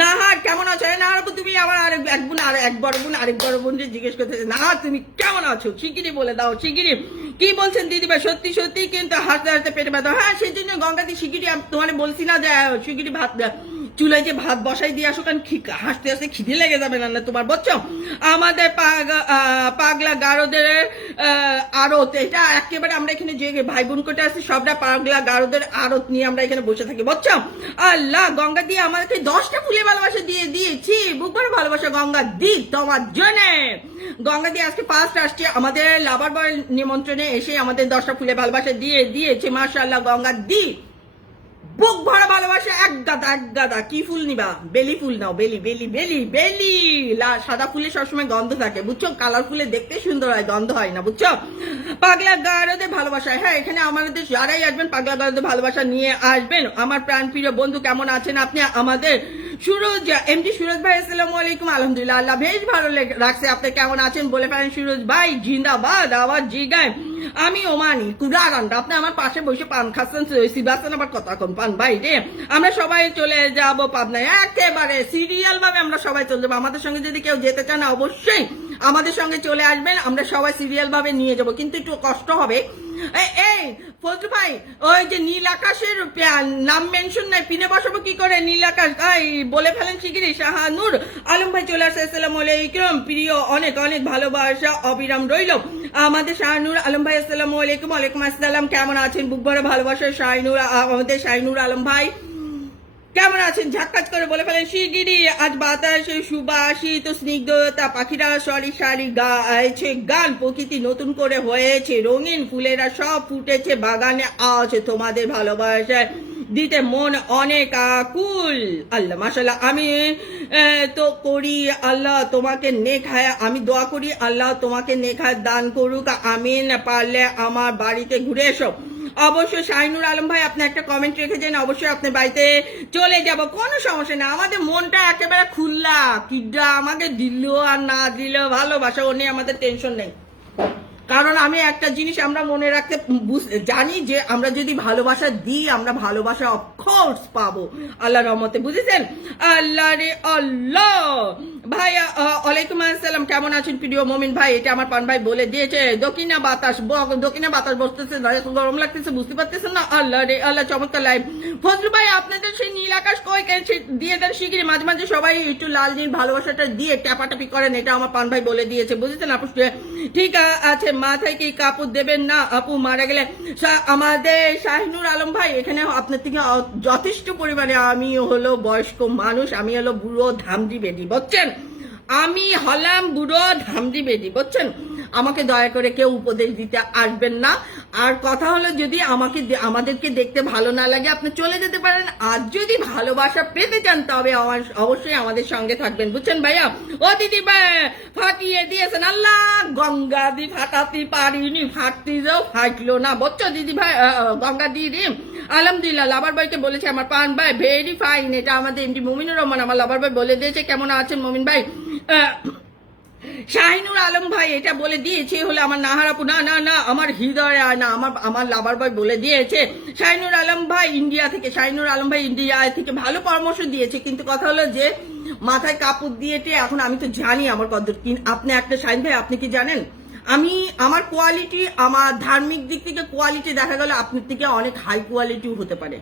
না হ্যাঁ কেমন আছো? না তুমি আমার এক বোন আর এক বড় বোন আরেক বড় বোন জিজ্ঞেস করতেছে না তুমি কেমন আছো, শিগগিরই বলে দাও শিগগিরই। কি বলছেন দিদি ভাই? সত্যি সত্যি কিন্তু হাসতে হাসতে পেটে ব্যথা। হ্যাঁ সেই জন্য গঙ্গাদি শিগগিরই তোমার বলছি না যে শিগগিরই ভাত চুলায় যে ভাত বসাই দিয়ে আসো, কারণ হাসতে হাসতে খিদে লেগে যাবে না তোমার, বুঝছো? আমাদের পাগলা গারদের আড়ত, এটা একেবারে আমরা এখানে যে ভাই বোন কোটে আছি সবটা পাগলা গারদের আড়ত নিয়ে আমরা এখানে বসে থাকি, বুঝছো? আল্লাহ গঙ্গা দিয়ে আমাদেরকে 10টা ফুলে ভালোবাসা দিয়ে দিয়েছি। বুক ভরা ভালোবাসা গঙ্গা দি তোমার জন্য। গঙ্গা দিয়ে আজকে ফার্স্ট আসছে আমাদের লাভার বয় নিমন্ত্রণে এসে আমাদের 10টা ফুলে ভালোবাসা দিয়ে দিয়েছে। মাশাআল্লাহ গঙ্গা দি বুক ভরা ভালোবাসা। এক গাদা কি ফুল নিবা? বেলি ফুল নাও, বেলি বেলি বেলি বেলি। সাদা ফুলে সবসময় গন্ধ থাকে, বুঝছো? কালার ফুলে দেখতে সুন্দর হয়, গন্ধ হয় না, বুঝছো? পাগলা গারদের ভালোবাসা। হ্যাঁ এখানে আমাদের যারাই আসবেন পাগলা গারদের ভালোবাসা নিয়ে আসবেন। আমার প্রাণ প্রিয় বন্ধু কেমন আছেন আপনি? আমাদের সুরজ এমডি সুরজ ভাই আসসালামু আলাইকুম, আলহামদুলিল্লাহ আল্লাহ বেশ ভালো রাখছে। আপনি কেমন আছেন বলে ফেলেন সুরজ ভাই। জিন্দাবাদ আবার জিগায়। আমি ওমানি কুদাগান্ড, আপনি আমার পাশে বসে পান খাচ্ছেন, সিবাসেন আবার কথা কোন পান ভাই রে। আমরা সবাই চলে যাব পাবনায়, একেবারে সিরিয়াল ভাবে আমরা সবাই চলে যাবো। আমাদের সঙ্গে যদি কেউ যেতে চান অবশ্যই আমাদের সঙ্গে চলে আসবেন, আমরা সবাই সিরিয়াল ভাবে নিয়ে যাব, কিন্তু একটু কষ্ট হবে। এই ফজলু ভাই ওই যে নীল আকাশের নাম মেনশন নাই, পিনে বসাবো কি করে নীল আকাশ? বলে ফেলেন শিগগিরই। শাহানুর আলম ভাই চলে আসছে, আসসালামু আলাইকুম, প্রিয় অনেক অনেক ভালোবাসা অবিরাম রইল আমাদের শাহানুর আলম ভাই। আসসালামু আলাইকুম। ওয়ালাইকুম আসসালাম, কেমন আছেন? বুক ভরা ভালোবাসা শাহিনুর, আমাদের শাহিনুর আলম ভাই কেমন আছেন? ঝাক্কাজ করে বলে ফেলেন শিগগিরই। আজ বাতাসে সুবাসিত স্নিগ্ধতা, পাখিরা সারি সারি গাইছে গান, প্রকৃতি নতুন করে হয়েছে রঙিন, ফুলেরা সব ফুটেছে বাগানে, আছে তোমাদের ভালোবাসায় দিতে মন অনেক আকুল। আল্লাহ মাশাআল্লাহ। আমি তো করি আল্লাহ তোমাকে নেক হায়াত, আমি দোয়া করি আল্লাহ তোমাকে নেক হায়াত দান করুক, আমিন। পারলে আমার বাড়িতে ঘুরে এসো। অবশ্যই শাহিনুর আলম ভাই আপনি একটা কমেন্ট রেখেছেন, অবশ্যই আপনার বাড়িতে চলে যাব, কোনো সমস্যা না। আমাদের মনটা একেবারে খুল্লা, কিডা আমাকে দিল আর না দিল ভালোবাসা, ও নিয়ে আমাদের টেনশন নেই। কারণ আমি একটা জিনিস আমরা মনে রাখতে জানি যে আমরা যদি ভালোবাসা দিই আমরা ভালোবাসা অফকোর্স পাবো আল্লাহর রহমতে, বুঝেছেন? আল্লাহ রে আল্লাহ। ভাই ওয়ালাইকুম আসসালাম, কেমন আছেন প্রিয় মমিন ভাই? এটা আমার পান ভাই বলে দিয়েছে। দক্ষিণা বাতাস বসতেছে, গরম লাগতেছে, বুঝতে পারতেছেন না? আল্লাহ রে আল্লাহ, চমৎকার লাইভ। ফজলু ভাই আপনাদের সেই নীল আকাশ কই দিয়ে দেন শিগগিরি, মাঝে মাঝে সবাই একটু লাল নীল ভালোবাসাটা দিয়ে টাপাটাপি করেন, এটা আমার পান ভাই বলে দিয়েছে, বুঝেছেন আপু? ঠিক আছে, মাথায় কি কাপড় দেবেন না আপু মারা গেলে? আমাদের শাহিনুর আলম ভাই এখানে আপনার থেকে যথেষ্ট পরিমাণে আমি হলো বয়স্ক মানুষ, আমি হলো বুড়ো ধামজি বেদি, বুঝছেন? আমি হলাম বুড়ো ধামজি বেদি, বুঝছেন? আমাকে দয়া করে কেউ উপদেশ দিতে আসবেন না। আর কথা হলো যদি আমাদেরকে দেখতে ভালো না লাগে আপনি চলে যেতে পারেন, আর যদি ভালোবাসা পেতে চান তবে অবশ্যই আমাদের সঙ্গে থাকবেন, বুঝছেন ভাইয়া? ও দিদি ভাই ফাটিয়ে দিয়েছেন, আল্লাহ গঙ্গা দি ফাটাতে পারিনি, ফাটতে যাও ফাটলো না, বুঝছো দিদি ভাই? গঙ্গা দিদি আলহামদুলিল্লাহ। লাভার ভাইকে বলেছে আমার পান ভাই ভেরি ফাইন, এটা আমাদের এমডি মুমিনুর রহমান আমার লাভার ভাই বলে দিয়েছে। কেমন আছেন মমিন ভাই? শাহিনুর আলম ভাই এটা বলে দিয়েছে হলে আমার নাহারাপু, না না না আমার হৃদয়ে আর না, আমার লাভার ভাই বলে দিয়েছে। শাহিনুর আলম ভাই ইন্ডিয়া থেকে ভালো পরামর্শ দিয়েছে, কিন্তু কথা হলো যে মাথায় কাপড় দিয়েছে। এখন আমি তো জানি আমার কদর, আপনি একটা শাহিন ভাই আপনি কি জানেন আমি আমার কোয়ালিটি, আমার ধার্মিক দিক থেকে কোয়ালিটি দেখা গেল আপনার থেকে অনেক হাই কোয়ালিটিও হতে পারে।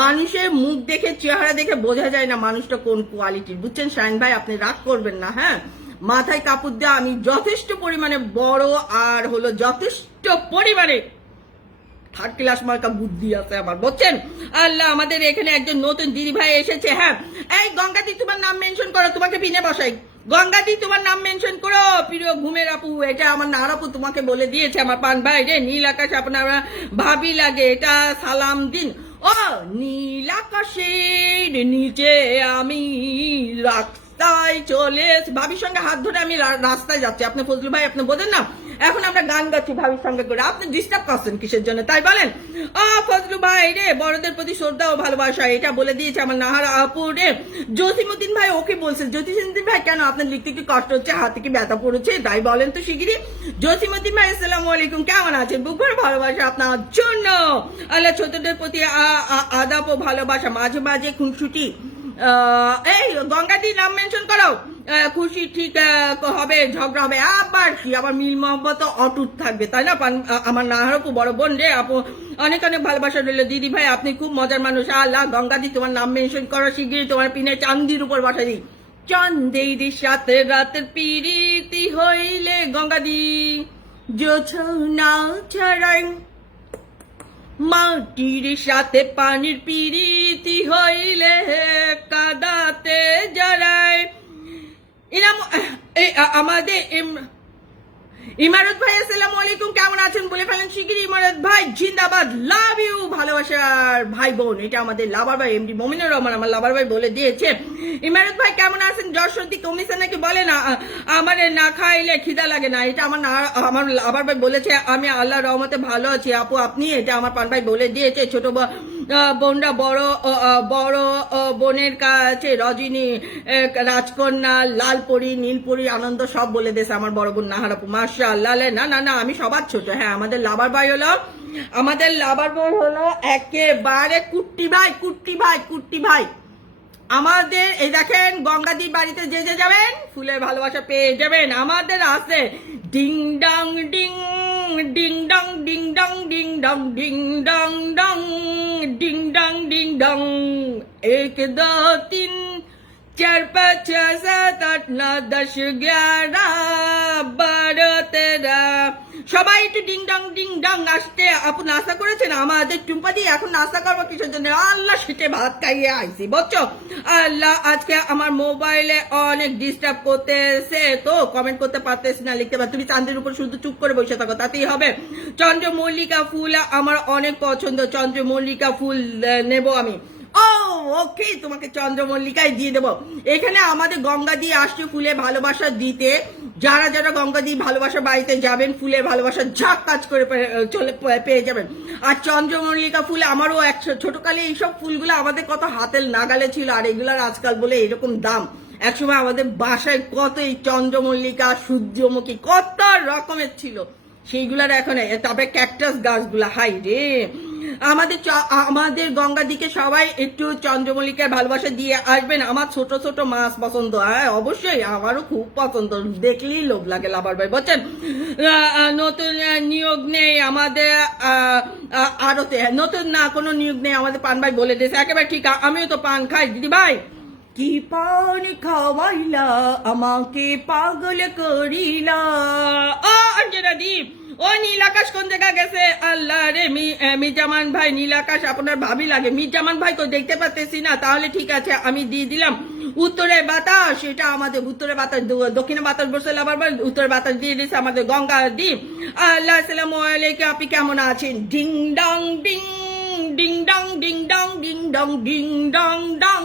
মানুষের মুখ দেখে চেহারা দেখে বোঝা যায় না মানুষটা কোন কোয়ালিটির, বুঝছেন শাহিন ভাই? আপনি রাগ করবেন না, হ্যাঁ? মাথায় কাপড় দেওয়া আমি যথেষ্ট পরিমাণে বড়, আর হলো যথেষ্ট পরিমাণে থার্ড ক্লাস মার্কা বুদ্ধি আছে আমার, বুঝছেন? আল্লাহ, আমাদের এখানে একজন নতুন দিদি ভাই এসেছে। হ্যাঁ, এই গঙ্গাদি তোমার নাম মেনশন করো, তোমাকে পিনে বসাই। গঙ্গাদি তোমার নাম মেনশন করো প্রিয় ঘুমের আপু, এটা আমার নার আপু তোমাকে বলে দিয়েছে আমার পান ভাই রে। নীল আকাশ আপনারা ভাবি লাগে, এটা সালাম দিন। ও নীল আকাশের নিচে আমি রাস্তায় চলে ভাবির সঙ্গে হাত ধরে আমি রাস্তায় যাচ্ছি। আপনি ফজলু ভাই আপনি বোঝেন না? এখন আমরা গান গাচ্ছি ভাবির সঙ্গে করে, আপনি ডিস্টার্ব করছেন কিসের জন্য তাই বলেন? ফজলু ভাই রে, বড়দের প্রতি শ্রদ্ধা ও ভালোবাসা, এটা বলে দিয়েছে আমার নাহার আপু রে। জসিমুদ্দিন ভাই ওকে বলছে। জসিমুদ্দিন ভাই কেন আপনার লিখতে কি কষ্ট হচ্ছে, হাতে কি ব্যথা পড়েছে তাই বলেন তো শিগগিরই। জসিমুদ্দিন ভাই আসসালামু আলাইকুম, কেমন আছেন? বুক ভরে ভালোবাসা আপনার জন্য। আল্লাহ ছোটদের প্রতি আদাব ও ভালোবাসা, মাঝে মাঝে খুনসুটি। এই গঙ্গাদি নাম মেনশন করো, খুশি ঠিক হবে, ঝগড়া হবে, আবার কি আবার মিল মহব্বত অটুট থাকবে, তাই না? আমার নাহার আপু বড় বোন রে, আপু অনেক অনেক ভালোবাসা রইল। দিদি ভাই আপনি খুব মজার মানুষ। আল্লাহ গঙ্গাদি তোমার নাম মেনশন করো শিগগিরই, তোমার পিনে চান্দির উপর বসা দিই। চন্দের সাথে রাতের পিরিতি হইলে গঙ্গাদি জোছনা ছড়াই, মাটির সাথে পানির পিরিতি হইলে কাদাতে জড়ায়। আমাদের ইমারত ভাই আসসালামু আলাইকুম, কেমন আছেন বলে ফেলেন শিগগিরই। ইমারত ভাই জিন্দাবাদ, লাভ ইউ, ভালোবাসার ভাই বোন, এটা আমাদের লাভার ভাই এমডি মুমিনুর রহমান আমার লাভার ভাই বলে দিয়েছে। ইমারত ভাই কেমন আছেন? জ্বর সর্দি কমিছে নাকি? বলে না আমার না খাইলে খিদা লাগে না, এটা আমার লাভার ভাই বলেছে। আমি আল্লাহর রহমতে ভালো আছি আপু, আপনি? এটা আমার পান ভাই বলে দিয়েছে। ছোট বোনরা বড় বোনের কাছে রজনী, রাজকন্যা, লালপরি, নীলপরি, আনন্দ সব বলে দিয়েছে আমার বড় বোন নাহারাপু, মাশাআল্লাহ। না না না আমি সবার ছোট। হ্যাঁ, আমাদের লাভার ভাই হলো একেবারে কুট্টি ভাই। আমাদের এই দেখেন গঙ্গাদির বাড়িতে যে যাবেন ফুলের ভালোবাসা পেয়ে যাবেন। আমাদের আছে ding dong ding ding Dong ding Dong ding Dong ding dong dong ding Dong ding Dong, 1 2 3 4 5 6 7 8 9 10 11 12 13। সবাই একটু ডিং ডং আসতে। আপু নাস্তা করেছেন? আমাদের টুম্পা দিয়ে এখন নাস্তা করবো কিসের জন্য? আল্লাহ সেটে ভাত খাইয়ে আইছি, বুঝছো? আল্লাহ আজকে আমার মোবাইলে অনেক ডিস্টার্ব করতেছে, তো কমেন্ট করতে পারতেছি না, লিখতে পার। তুমি চাঁদের উপর শুধু চুপ করে বসে থাকো তাতেই হবে। চন্দ্রমল্লিকা ফুল আমার অনেক পছন্দ, চন্দ্রমল্লিকা ফুল নেব আমি। ও ওকে, তোমাকে চন্দ্রমল্লিকায় দিয়ে দেবো। এখানে আমাদের গঙ্গা দিয়ে আসছে ফুলে ভালোবাসা দিতে। যারা যারা গঙ্গা দিয়ে ভালোবাসা বাড়িতে যাবেন, ফুলে ভালোবাসা ঝাঁক কাজ করে চলে পেয়ে যাবেন। আর চন্দ্রমল্লিকা ফুল আমারও ছোটকালে এইসব ফুলগুলো আমাদের কত হাতের নাগালে ছিল, আর এগুলার আজকাল বলে এরকম দাম। একসময় আমাদের বাসায় কত এই চন্দ্রমল্লিকা, সূর্যমুখী কত রকমের ছিল, সেইগুলার এখন। তবে ক্যাকটাস গাছগুলা হাই রে। আমাদের গঙ্গা দিকে সবাই একটু চন্দ্রমল্লিকার ভালোবাসা দিয়ে আসবেন। আমার ছোট ছোট মাছ পছন্দ, হ্যাঁ অবশ্যই আমারও খুব পছন্দ, দেখলেই লোভ লাগে লাভার ভাই, বুঝছেন। নতুন নিয়োগ নেই আমাদের আড়তে, নতুন না কোনো নিয়োগ নেই আমাদের, পান ভাই বলে দিয়েছে একেবারে ঠিক। আমিও তো পান খাই দিদি ভাই। কি পান খাওয়াইলা আমাকে পাগল করিলা। ও অঞ্জনা দ্বীপ, ও নীল আকাশ কোন জায়গা গেছে? আল্লাহ রে, মির্জামান ভাই নীল আকাশ আপনার ভাবি লাগে। মির্জামান ভাই তো দেখতে পাচ্ছি না, তাহলে ঠিক আছে আমি দিয়ে দিলাম উত্তরে বাতাস। এটা আমাদের উত্তরে বাতাস, দক্ষিণে বাতাস বসে আবার উত্তরে বাতাস দিয়ে দিচ্ছে আমাদের গঙ্গা দ্বীপ। আল্লাহ আসসালামু আলাইকুম, আপনি কেমন আছেন? Ding dong ding, ding Dong ding Dong, ding Dong ding dong dong,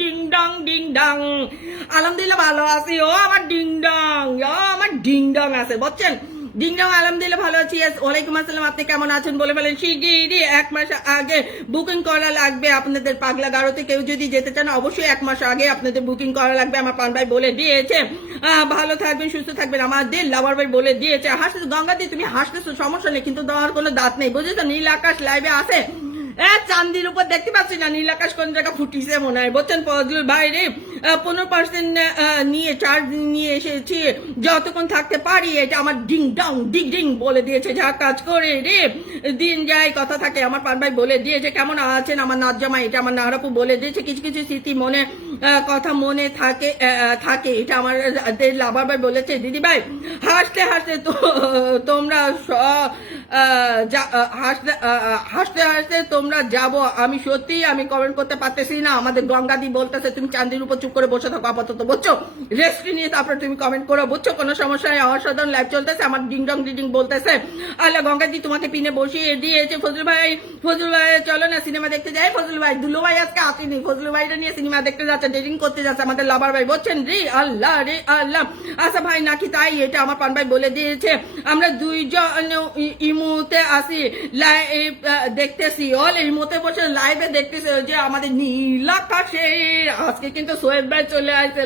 ding Dong ding Dong. আলহামদুলিল্লাহ ভালো আছি। ও আমার ডিং ডং, ও আমার ডিং ডং আছে, বুঝছেন। ডিং ডং আলহামদুলিল্লাহ ভালো আছি। ওয়ালাইকুম আসসালাম, আপনি কেমন আছেন বলে ফেলেন। শিগগিরই 1 মাস আগে বুকিং করা লাগবে আপনাদের পাগলা গারোতে। কেউ যদি যেতে চান অবশ্যই 1 মাস আগে আপনাদের বুকিং করা লাগবে, আমার পান ভাই বলে দিয়েছে। ভালো থাকবেন, সুস্থ থাকবেন, আমাদের লাভার ভাই বলে দিয়েছে। হাসতে গঙ্গাদি তুমি হাসতেছো, সমস্যা নেই, কিন্তু তোমার কোনো দাঁত নেই, বুঝেছো। নীল আকাশ লাইভে আছে, চান্দির উপর দেখতে পাচ্ছি না, নীল আকাশ কোন জায়গা ফুটিছে মনে হয়, বলছেন ফজলুল ভাই রে। 15% নিয়ে চার্জ নিয়ে এসেছি, যতক্ষণ থাকতে পারি। এটা আমার ডিং ডং ডিং ডিং বলে দিয়েছে, যা কাজ করে রে দিন যায় কথা থাকে, আমার পান ভাই বলে দিয়েছে। কেমন আছেন আমার নাজ্জামা, এটা আমার নাহরাপু বলে দিয়েছে। কিছু কিছু স্মৃতি মনে কথা মনে থাকে থাকে, এটা আমার লাভার ভাই বলেছে। দিদি ভাই হাসতে হাসতে তো তোমরা হাসতে হাসতে হাসতে তোমরা যাবো। আমি সত্যি আমি কমেন্ট করতে পারতেছি না, আমাদের গঙ্গাদি বলতেছে তুমি চান্দির উপর চুপ করে বসে থাকো আপাতত, বুঝছো। রেস্ট নিয়ে তারপরে তুমি কমেন্ট করো, বুঝছো, কোনো সমস্যা নেই। অসাধারণ লাইভ চলতেছে, আমার ডিং ডং ডিং বলতেছে। আল্লাহ গঙ্গাদি তোমাকে পিনে বসিয়ে দিয়েছে। ফজলুল ভাই চলো না সিনেমা দেখতে যাই। ফজলুল ভাই দুলো ভাই আজকে আসেনি, ফজলুল ভাইটা নিয়ে সিনেমা দেখতে যাচ্ছে, ডেটিং করতে যাচ্ছে আমাদের লাভার ভাই, বুঝছেন রে। আল্লাহ রে আল্লাহ, আচ্ছা ভাই নাকি তাই, এটা আমার পান ভাই বলে দিয়েছে। আমরা দুইজন ইমুতে আসি, লাইভ দেখতেছি, অল ইমুতে বসে লাইভে দেখতেছি যে আমাদের নীল আকাশে। আজকে কিন্তু সোহেব ভাই চলে আসছে,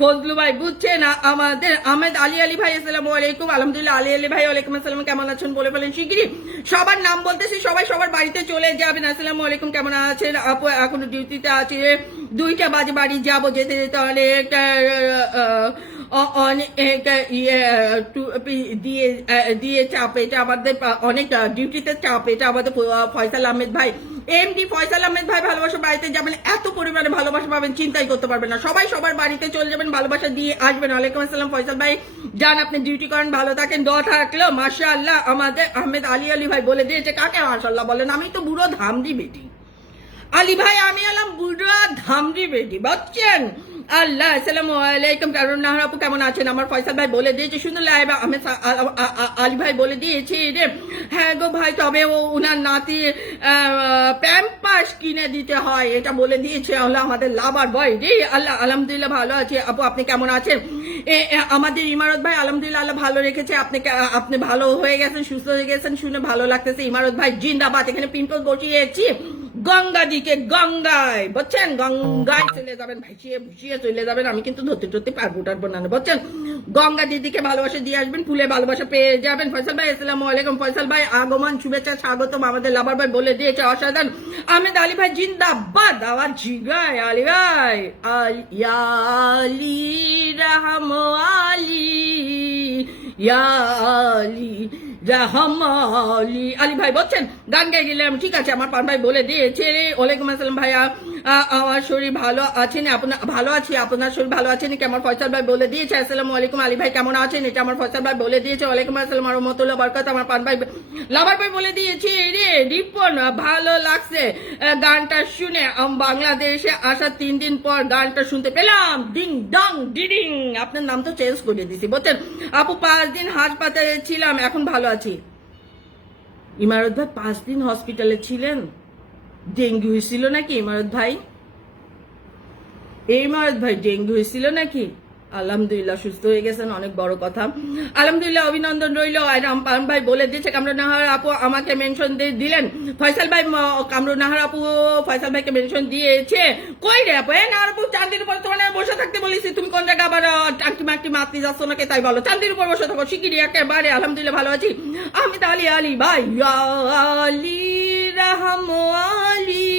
ফজলু ভাই বুঝছে না। আমাদের আহমেদ আলী ভাই আসসালামু আলাইকুম। আলহামদুলিল্লাহ আলী ভাই ওয়ালাইকুম আসসালাম, কেমন আছেন বলে ফেলেন শিগগিরই। সবার নাম বলতেছি, সবাই সবার বাড়িতে চলে যাবেন। আসসালামু আলাইকুম, কেমন আছেন আপু? এখনো ডিউটিতে আছে, 2টা বাজে বাড়ি যাবো, যেতে যেতে অনেক দিয়ে চাপ, এটা আমাদের অনেক ডিউটিতে চাপ, এটা আমাদের ফয়সাল আহমেদ ভাই, এমডি ফয়সাল আহমেদ ভাই। ভালোবাসা বাড়িতে যাবেন, এত পরিমাণে ভালোবাসা পাবেন চিন্তাই করতে পারবেন না। সবাই সবার বাড়িতে চলে যাবেন, ভালোবাসা দিয়ে আসবেন। ওয়ালাইকুম আসসালাম ফয়সাল ভাই, যান আপনি ডিউটি করেন, ভালো থাকেন, দোয়া থাকলো। মাশাআল্লাহ আমাদের আহমেদ আলী ভাই বলে দিয়েছে। কাকে মাশাআল্লাহ বলেন? আমি তো বুড়ো ধামরি বেটি আলী ভাই, আমি এলাম বুড়ো ধামরি বেটি, বুঝছেন। আল্লাহ আসসালামু আলাইকুম, কারণ নাহরাপু কেমন আছেন? আমার ফয়সাল ভাই বলে দিয়েছে সুন্দর লাইভ, আমি আলী ভাই বলে দিয়েছি রে। হ্যাঁ গো ভাই, তবে ও উনার নাতি প্যাম্পাস কিনে দিতে হয়, এটা বলে দিয়েছে হলো আমাদের লাভার বয় রে। আল্লাহ আলহামদুলিল্লাহ ভালো আছে আপু, আপনি কেমন আছেন? আমাদের ইমারত ভাই আলহামদুলিল্লাহ আল্লাহ ভালো রেখেছে, আপনি ভালো হয়ে গেছেন, সুস্থ হয়ে গেছেন, শুনে ভালো লাগতেছে। ইমারত ভাই জিন্দাবাদ। এখানে পিম্পল বসিয়েছি গঙ্গা দিকে, গঙ্গায়, বুঝছেন, গঙ্গায় চলে যাবেন, ভাসিয়ে ভুসিয়ে চলে যাবেন। আমি কিন্তু ধরতে পারবো না, বুঝছেন। গঙ্গা দিদিকে ভালোবাসা দিয়ে আসবেন, ফুলে ভালোবাসা পেয়ে যাবেন। ফয়সাল ভাই আসসালামু আলাইকুম। ফয়সাল ভাই আগমন শুভেচ্ছা স্বাগতম, আমাদের লাভার ভাই বলে দিয়েছে অসাধারণ। আহমেদ আলী ভাই জিন্দাবাদ। আবার জিগায় আলী ভাই, আলী রহম আলী, আলী রহম আলী, আলী ভাই বলছেন গান গাই গেলাম, ঠিক আছে আমার পান ভাই বলে দিয়েছে। ওয়ালাইকুম আসসালাম ভাইয়া, আমার শরীর ভালো আছেন, আপনার ভালো আছি, আপনার শরীর ভালো আছেন কি? আমার ফয়সাল ভাই বলে দিয়েছে। আসসালামু আলাইকুম আলী ভাই কেমন আছেন? এটা আমার ফয়সাল ভাই বলে দিয়েছে। ওয়ালাইকুম আসসালাম রহমতুল্লাহ বরকত, আমার পান ভাই লাভার ভাই বলে দিয়েছে রে। রিপন ভালো লাগছে গানটা শুনে, বাংলাদেশে আসা 3 দিন পর গানটা শুনতে পেলাম, ডিং ডং ডিডিং। আপনার নাম তো চেঞ্জ করে দিছি, বলছেন আপু 5 দিন হাসপাতালে ছিলাম, এখন ভালো আছি। ইমারত ভাই 5 দিন হসপিটালে ছিলেন, ডেঙ্গু হয়েছিল নাকি ইমারত ভাই? এই ইমারত ভাই ডেঙ্গু হয়েছিল নাকি? আলহামদুলিল্লাহ সুস্থ হয়ে গেছেন, অনেক বড় কথা। আলহামদুলিল্লাহ, অভিনন্দন রইল। কামরুন ভাই বলে দিয়েছে, কামরুন নাহার আপু আমাকে মেনশন দিলেন। ফয়সাল ভাই, কামরুন নাহার আপু ফয়সাল ভাইকে মেনশন দিয়েছে। কই রে আপু? নাহার আপু, চাঁদির উপর তোমার বসে থাকতে বলেছি, তুমি কোন জায়গায় আবার টাঙ্কি মাটি মাতনি যাচ্ছ নাকি তাই বলো। চাঁদির উপর বসে থাকো শিগগিরি একেবারে। আলহামদুলিল্লাহ ভালো আছি। আমি তাহলে আলী ভাই, আলী রাহম আলী,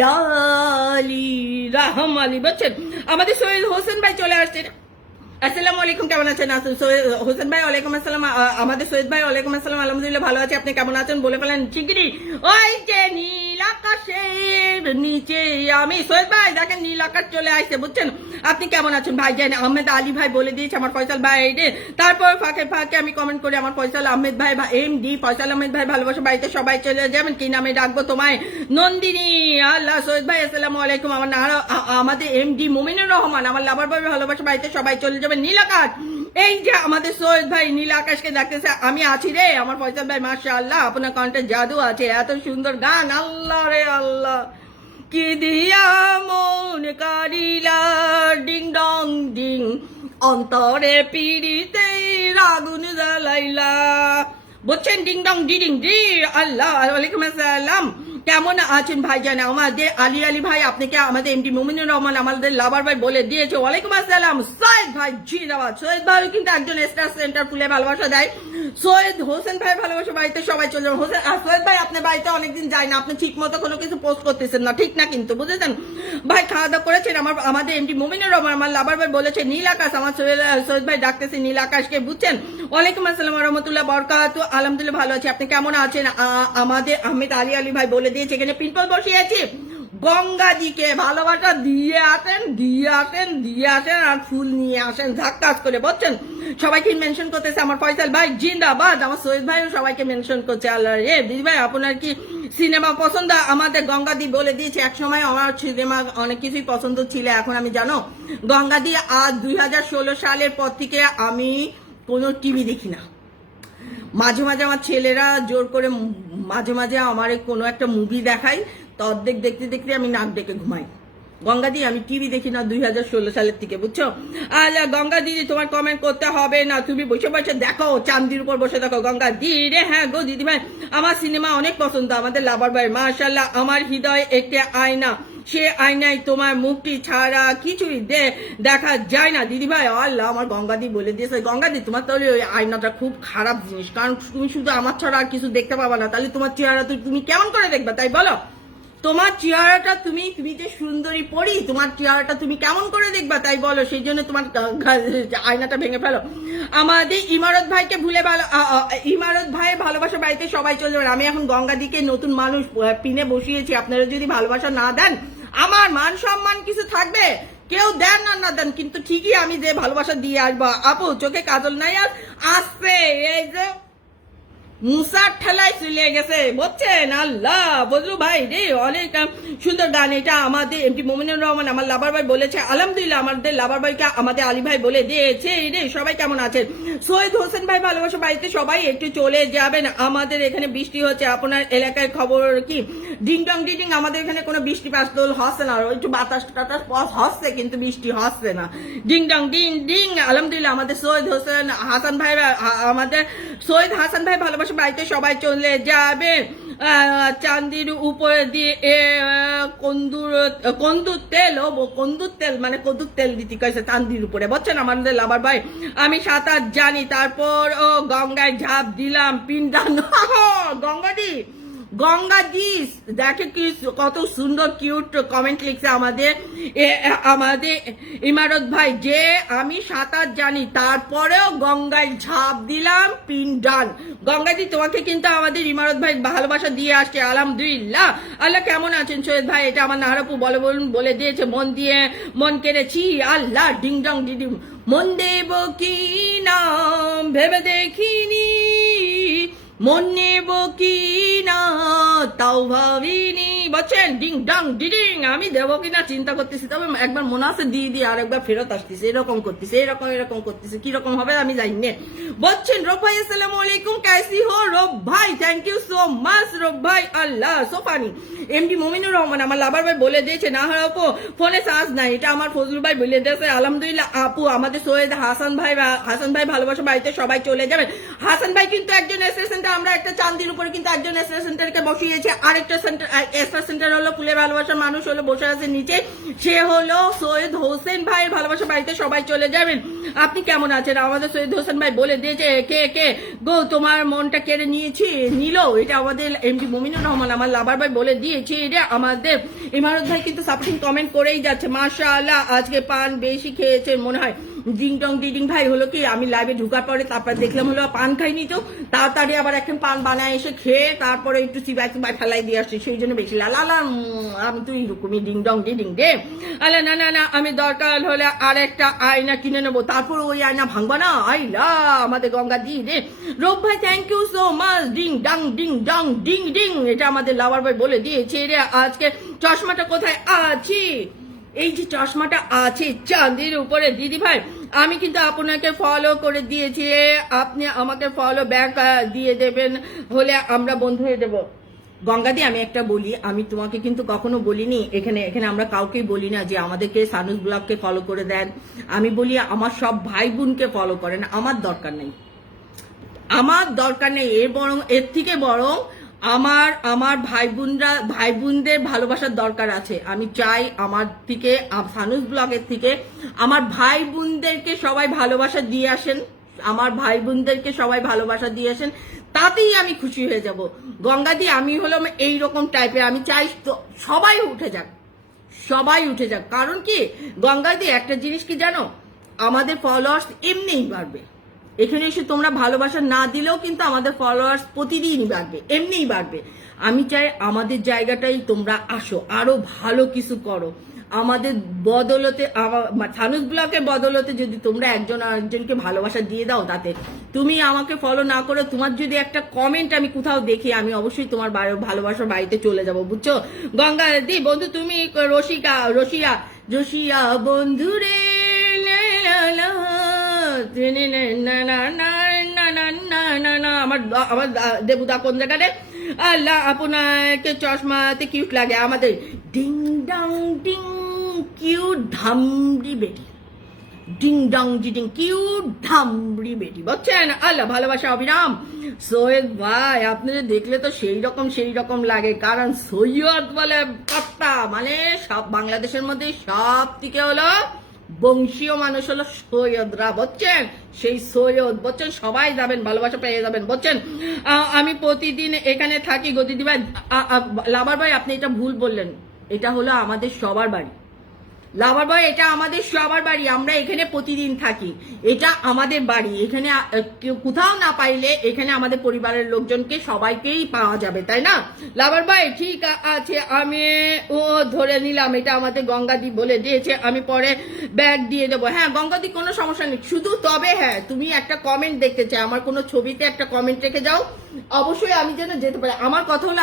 আলী রাহম আলী, বুঝছেন? আমাদের সৈয়দ হোসেন ভাই চলে আসছে। আসসালামু আলাইকুম, কেমন আছেন? হোসেন ভাই ওয়ালাইকুম আসসালাম। আমাদের সৈয়দ ভাই ওয়ালাইকুম আসসালাম। আলহামদুলিল্লাহ ভালো আছে, আপনি কেমন আছেন? বলে ফেলেন শিগগিরি। ওই যে নীল আকাশের নিচে আমি, সৈয়দ ভাই দেখেন নীল আকাশ চলে আসছে, বুঝছেন? আপনি কেমন আছেন ভাই? জান আহমেদ আলী ভাই বলে দিয়েছে আমার ফয়সাল ভাই রে। তারপর ফাঁকে ফাঁকে আমি কমেন্ট করি আমার ফয়সাল আহমেদ ভাই, এমডি ফয়সাল আহমেদ ভাই ভালোবাসা বাড়িতে সবাই চলে যাবেন। কি নামে ডাকবো তোমায়? নন্দিনী। আল্লাহ। সৈয়দ ভাই আসসালামু আলাইকুম। আমাদের এমডি মুমিনুর রহমান, আমার লাভার ভাই ভালোবাসা বাড়িতে সবাই চলে যাবেন। নীল আকাশ, এই যে আমাদের সৈয়দ ভাই নীল আকাশকে দেখতেছে, আমি আছি রে আমার ফয়সাল ভাই। মাশাআল্লাহ, আপনার কণ্ঠে জাদু আছে, এত সুন্দর গান, আল্লাহ রে আল্লাহ। কি দিয়া মন কারিলা ডিং ডং ডিং, অন্তরে পিড়িতে আগুন জ্বালাইলা, বুঝছেন? ডিং ডং ডিং ডি। আল্লাহ। ওয়ালাইকুম আসসালাম, কেমন আছেন ভাইজান? আমাদের আলী ভাই আপনাকে আমাদের এমডি মুমিনুর রহমান আমাদের লাভার ভাই বলে দিয়েছে। ওয়ালাইকুম আসসালাম। সৈয়দ ভাই জিন্দাবাদ। সৈয়দ ভাই কিন্তু একজন স্টার সেন্টার ফুলে ভালোবাসা দেয়। সৈয়দ হোসেন ভাই ভালোবাসা বাড়িতে সবাই চলে যাবেন। হোসেন সৈয়দ ভাই আপনার বাড়িতে অনেকদিন যায় না, আপনি ঠিক মতো কোনো কিছু পোস্ট করতেছেন না, ঠিক না কিন্তু, বুঝেছেন ভাই? খাওয়া দাওয়া করেছেন? আমাদের এমডি মুমিনুর রহমান আমার লাভার ভাই বলেছে নীল আকাশ, আমার সৈয়দ ভাই ডাকতেছে নীল আকাশকে, বুঝছেন? ওয়ালাইকুম আসসালাম রহমতুল্লাহ বরকাত। আলহামদুলিল্লাহ ভালো আছি, আপনি কেমন আছেন? আমাদের আহমেদ আলী ভাই বলে দিয়েছে এখানে পিম্পল বসিয়েছি। গঙ্গাজিকে ভালোবাসা দিয়ে আসেন আর ফুল নিয়ে আসেন ধাক্কাজ করে, বুঝছেন? সবাইকে মেনশন করতেছে আমার ফয়সাল ভাই জিন্দাবাদ। আমার সৈয়দ ভাইও সবাইকে মেনশন করছে। আল্লাহ রে। দিদি ভাই আপনার কি সিনেমা পছন্দ? আমাদের গঙ্গাদি বলে দিয়েছে, এক সময় আমার সিনেমা অনেক কিছুই পছন্দ ছিল, এখন আমি জানো গঙ্গাদি আজ 2016 সালের পর থেকে আমি কোনো টিভি দেখি না। মাঝে মাঝে আমার ছেলেরা জোর করে মাঝে মাঝে আমার কোনো একটা মুভি দেখায়, তো অর্ধেক দেখতে দেখতে আমি নাক ডেকে ঘুমাই। গঙ্গাদি আমি টিভি দেখি না 2016 সালের থেকে, বুঝছো? আচ্ছা গঙ্গা দিদি তোমার কমেন্ট করতে হবে না, তুমি বসে বসে দেখো, চান্দির উপর বসে দেখো। গঙ্গা দি রে। হ্যাঁ গো দিদি ভাই, আমার সিনেমা অনেক পছন্দ, আমাদের লাভার ভাই। মাশাআল্লাহ, আমার হৃদয় একটি আয়না, সে আয়নায় তোমার মুখটি ছাড়া কিছুই দেখা যায় না দিদি ভাই। আল্লাহ, আমার গঙ্গাদি বলে দিয়েছে। গঙ্গাদি তোমার তাহলে ওই আয়নাটা খুব খারাপ জিনিস, কারণ তুমি শুধু আমার ছাড়া আর কিছু দেখতে পাবা না, তাহলে তোমার চেহারা তুমি কেমন করে দেখবা, তাই বলো? তোমার চেহারাটা তুমি যে সুন্দরী পড়ি, তোমার চেহারাটা তুমি কেমন করে দেখবা, তাই বলো? সেই জন্য তোমার আয়নাটা ভেঙে ফেলো। আমাদের ইমারত ভাইকে ভুলে ইমারত ভাই ভালোবাসা বাড়িতে সবাই চলে যাবেন। আমি এখন গঙ্গাদিকে নতুন মানুষ পিনে বসিয়েছি, আপনারা যদি ভালোবাসা না দেন আমার মান সম্মান কিছু থাকবে? কেউ দেন না দেন, কিন্তু ঠিকই আমি যে ভালোবাসা দিয়ে আসবো। আপু চোখে কাজল নাই আর আসছে, এই যে মুসার ঠেলায় চলে গেছে, বুঝছেন? আল্লাহ। বজলু ভাই রে, অনেক সুন্দর গান এটা। আমাদের এমডি মুমিনুর রহমান আমার লাভার ভাই বলেছে। আলহামদুলিল্লাহ, আমাদের লাভার ভাইকে আমাদের আলী ভাই বলে দিয়েছে রে। সবাই কেমন আছেন? সৈয়দ হোসেন ভাই ভালোবাসা বাড়িতে সবাই একটু চলে যাবেন, আমাদের এখানে বৃষ্টি হচ্ছে। আপনার এলাকায় খবর কি? Ding dong ding. আমাদের এখানে কোনো বৃষ্টি পাস্তল হচ্ছে না, একটু বাতাস টাতাস হচ্ছে, কিন্তু বৃষ্টি হচ্ছে না। Ding dong ding. আলহামদুলিল্লাহ, আমাদের সৈয়দ হোসেন হাসান ভাই, আমাদের সৈয়দ হাসান ভাই ভালোবাসা বাড়িতে সবাই চলে যাবে। চান্দির উপরে দিয়ে কন্দুর তেল মানে কদুর তেল দিতে কয়েছে চান্দির উপরে, বুঝছেন? আমাদের লাভার ভাই আমি সাঁতার জানি, তারপর গঙ্গায় ঝাঁপ দিলাম, পিন্ডান। গঙ্গাদি দেখে কি কত সুন্দর কিউট কমেন্ট লিখছে আমাদের ইমারত ভাই, যে আমি সাঁতার জানি তারপরেও গঙ্গায় ঝাঁপ দিলাম, পিন্ডান। গঙ্গাদি তোমাকে কিন্তু আমাদের ইমারত ভাই ভালোবাসা দিয়ে আসছে। আলহামদুলিল্লাহ। আল্লাহ কেমন আছেন সৈয়দ ভাই? এটা আমার নাহারাপু বলে দিয়েছে, মন কেড়েছি। আল্লাহ। Ding dong ডিডিম। মন দেব কি নাম ভেবে দেখিনি, মন নেব কি না তাও ভাবিনি, বলছেন ডিং ডাং ডিডিং, আমি দেবো কিনা চিন্তা করতেছি, তবে একবার মনে আছে দিয়ে আর একবার ফেরত আসতেছে, এরকম করতেছে, এরকম করতেছে, কিরকম হবে আমি জানি না। বলছেন রব ভাই আসসালামু আলাইকুম, कैसी हो রব ভাই, থ্যাংক ইউ সো মাচ রব ভাই, আল্লাহ সোফানি। এমডি মমিনুর রহমান আমার লাভার ভাই বলে দিয়েছে না হারাপো ফোনে চার্জ নাই, এটা আমার ফজলুল ভাই বলে দিয়েছে। আলহামদুলিল্লাহ আপু, আমাদের সৈয়দ হাসান ভাই ভালোবাসা বাড়িতে সবাই চলে যাবেন। হাসান ভাই কিন্তু একজন এসএস সেন্টার, আমরা একটা চান্দির উপরে কিন্তু একজন এসএস সেন্টারকে বসিয়েছি, আরেকটা সেন্টার এসএস সেন্টার হলো ফুলের ভালোবাসার মানুষ হলো বসে আছে নিচে, সে হলো সৈয়দ হোসেন ভাইয়ের ভালোবাসা বাড়িতে সবাই চলে যাবেন। আপনি কেমন আছেন? আমাদের সৈয়দ হোসেন ভাই বলে দিয়েছে কে গো তোমার মনটা কেড়ে নিল, এটা আমাদের এমডি মমিনুর রহমান আমার লাভার ভাই বলে দিয়েছে। এটা আমাদের ইমারত ভাই কিন্তু সাপোর্টিং কমেন্ট করেই যাচ্ছে, মাশাআল্লাহ আজকে পান বেশি খেয়েছেন মনে হয়। ডিং টং ডিডিং ভাই হলো কি, আমি লাইভে ঢুকার পরে তারপর দেখলাম হলো পান খাইনি, তো তাড়াতাড়ি আবার এখন পান বানায় এসে খেয়ে তারপরে একটু চিবাই ফেলাই দিয়ে আসছি, সেই জন্য বেশি লালা আমি তুই রকমই ডিং ডং ডিডিং দে। আল্লাহ না আমি দরকার হলে আরেকটা আয়না কিনে নেবো, তারপর ওই আয়না ভাঙবা না, আইলা আমাদের গঙ্গা দি রে। রব ভাই থ্যাংক ইউ সো মাচ, ডিং ডাং ডিং ডং ডিং ডিং, এটা আমাদের লাভার ভাই বলে দিয়েছে রে। আজকে চশমাটা কোথায় আছি? এই যে চশমাটা আছে চাঁদের উপরে দিদি ভাই, আমি কিন্তু আপনাকে ফলো করে দিয়েছি, আপনি আমাকে ফলো ব্যাক দিয়ে দেবেন, হলে আমরা বন্ধু হয়ে দেবো। গঙ্গাদি আমি একটা বলি, আমি তোমাকে কিন্তু কখনো বলিনি, এখানে আমরা কাউকেই বলি না যে আমাদেরকে সানুস ব্লগকে ফলো করে দেন, আমি বলি আমার সব ভাই বোনকে ফলো করেন, আমার দরকার নেই, এর থেকে বরং আমার ভাই বোনদের ভালোবাসার দরকার আছে। আমি চাই আমার থেকে সানুস ব্লগের থেকে আমার ভাই বোনদেরকে সবাই ভালোবাসা দিয়ে আসেন, তাতেই আমি খুশি হয়ে যাব। গঙ্গাদি আমি হলাম এইরকম টাইপের, আমি চাই সবাই উঠে যাক, কারণ কি গঙ্গাদি একটা জিনিস কি জানো, আমাদের ফলোয়ার্স এমনিই বাড়বে, এখানে এসে তোমরা ভালোবাসা না দিলেও কিন্তু আমাদের ফলোয়ার্স প্রতিদিনই বাড়বে, এমনিই বাড়বে। আমি চাই আমাদের জায়গাটাই তোমরা আসো, আরো ভালো কিছু করো, আমাদের বদলতে সানুস ব্লগের বদলতে যদি তোমরা একজন আরেকজনকে ভালোবাসা দিয়ে দাও, তাতে তুমি আমাকে ফলো না করে তোমার যদি একটা কমেন্ট আমি কোথাও দেখি, আমি অবশ্যই তোমার ভালোবাসার বাড়িতে চলে যাব, বুঝছো? গঙ্গা দি বন্ধু তুমি রসিয়া বন্ধু রে, আমার দেবুদা কোন জায়গাতে, আল্লাহ আপনাকে চশমাতে কিউট লাগে, আমাদের ডিং ডাং ডিং কিউট ধামড়ি বেটি, ডিং ডং ডিং কিউট ধামড়ি বেটি, বুঝছেন? আল্লাহ ভালোবাসা অবিরাম। সৈয়দ ভাই আপনাদের দেখলে তো সেই রকম লাগে, কারণ সৈয়দ বলে কথা মানে সব বাংলাদেশের মধ্যে সব থেকে হলো বংশীয় মানুষ হলো সৈয়দরা, বুঝছেন? সেই সৈয়দ, বুঝছেন? সবাই যাবেন, ভালোবাসা পেয়ে যাবেন, বুঝছেন? আমি প্রতিদিন এখানে থাকি গো দিদি ভাই, লাভার ভাই আপনি এটা ভুল বললেন, এটা হলো আমাদের সবার বাড়ি, লাভার ভাই এটা আমাদের সবার বাড়ি, আমরা এখানে প্রতিদিন থাকি, এটা আমাদের বাড়ি, এখানে কোথাও না পাইলে এখানে আমাদের পরিবারের লোকজনকে সবাইকেই পাওয়া যাবে, তাই না লাভার ভাই? ঠিক আছে, আমি ধরে নিলাম, এটা আমাদের গঙ্গাদি বলে দিয়েছে, আমি পরে ব্যাগ দিয়ে দেবো। হ্যাঁ গঙ্গাদি কোনো সমস্যা নেই, শুধু তবে হ্যাঁ তুমি একটা কমেন্ট দেখতে চাই, আমার কোনো ছবিতে একটা কমেন্ট রেখে যাও, অবশ্যই আমি যেন যেতে পারি। আমার কথা হলো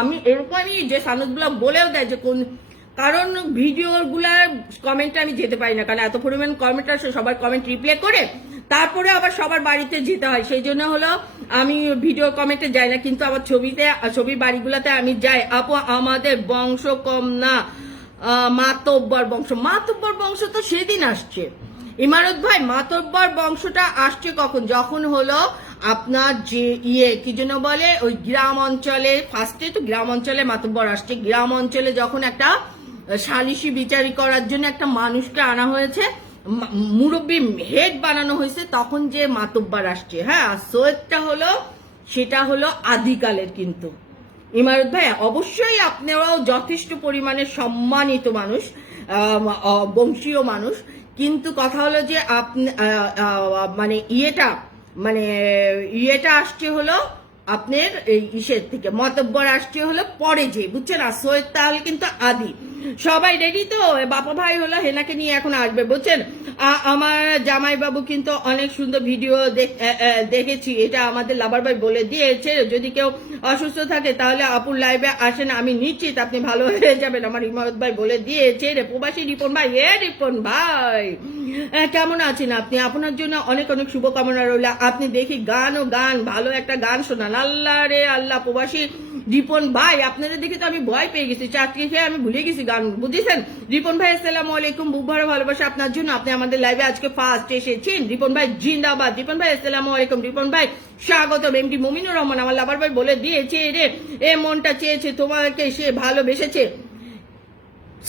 আমি এরকমই যে সানুস ব্লগ বলেও দেয় যে কোন, কারণ ভিডিওগুলার কমেন্টে আমি যেতে পারি না, কারণ এত পরিমাণ কমেন্ট আসে, সবার কমেন্ট রিপ্লাই করে তারপরে আবার সবার বাড়িতে যেতে হয়, সেই জন্য হলো আমি ভিডিও কমেন্টে যাই না, কিন্তু আমার ছবির বাড়িগুলোতে আমি যাই। আপু আমাদের বংশ কম না, মাতব্বর বংশ তো সেদিন আসছে ইমারত ভাই, মাতব্বর বংশটা আসছে কখন, যখন হলো আপনার যে কি জন্য বলে ওই গ্রাম অঞ্চলে, ফার্স্টে তো গ্রাম অঞ্চলে মাতব্বর আসছে, গ্রাম অঞ্চলে যখন একটা সালিশি বিচারি করার জন্য একটা মানুষকে আনা হয়েছে, মুরব্বী হেড বানানো হয়েছে, তখন যে মাতব্বর আসছে। হ্যাঁ সৈয়দটা হলো সেটা হলো আদিকালের, কিন্তু ইমারত ভাই অবশ্যই আপনারাও যথেষ্ট পরিমাণে সম্মানিত মানুষ, বংশীয় মানুষ, কিন্তু কথা হলো যে আপনি মানে ইয়েটা আসছে হলো আপনার ইসের থেকে, মতব্বর আসছে হলো পরে যে, বুঝছেন? আর সৈয়দ তাহলে কিন্তু আদি। সবাই রেডি তো? বাবা ভাই হলো হেনাকে নিয়ে এখন আসবে, বুঝছেন? আমার জামাই বাবু কিন্তু অনেক সুন্দর ভিডিও দেখেছি, এটা আমাদের লাভার ভাই বলে দিয়েছে, যদি কেউ অসুস্থ থাকে তাহলে আপুর লাইভে আসেন, আমি নিশ্চিত আপনি ভালো হয়ে যাবেন। আমার ইমারত ভাই বলে দিয়েছে রে, প্রবাসী রিপন ভাই। রিপন ভাই কেমন আছেন আপনি? আপনার জন্য অনেক অনেক শুভকামনা রইল। আপনি দেখি গান ও গান, ভালো একটা গান শোনান। আল্লাহ রে আল্লাহ, প্রবাসী রিপন ভাই আপনারা দেখে তো আমি ভয় পেয়ে গেছি, চাকরি খেয়ে আমি ভুলে গেছি গান, বুঝেছেন? রিপন ভাই আসসালামু আলাইকুম, বুক ভরা ভালোবাসা আপনার জন্য, আপনি আমাদের লাইভে আজকে ফার্স্ট এসেছেন। রিপন ভাই জিন্দাবাদ। রিপন ভাই আসসালামু আলাইকুম। রিপন ভাই স্বাগত। এমডি মুমিনুর রহমান আমার লাভার ভাই বলে দিয়েছে রে, এ মনটা চেয়েছে তোমাকে, সে ভালোবেসেছে।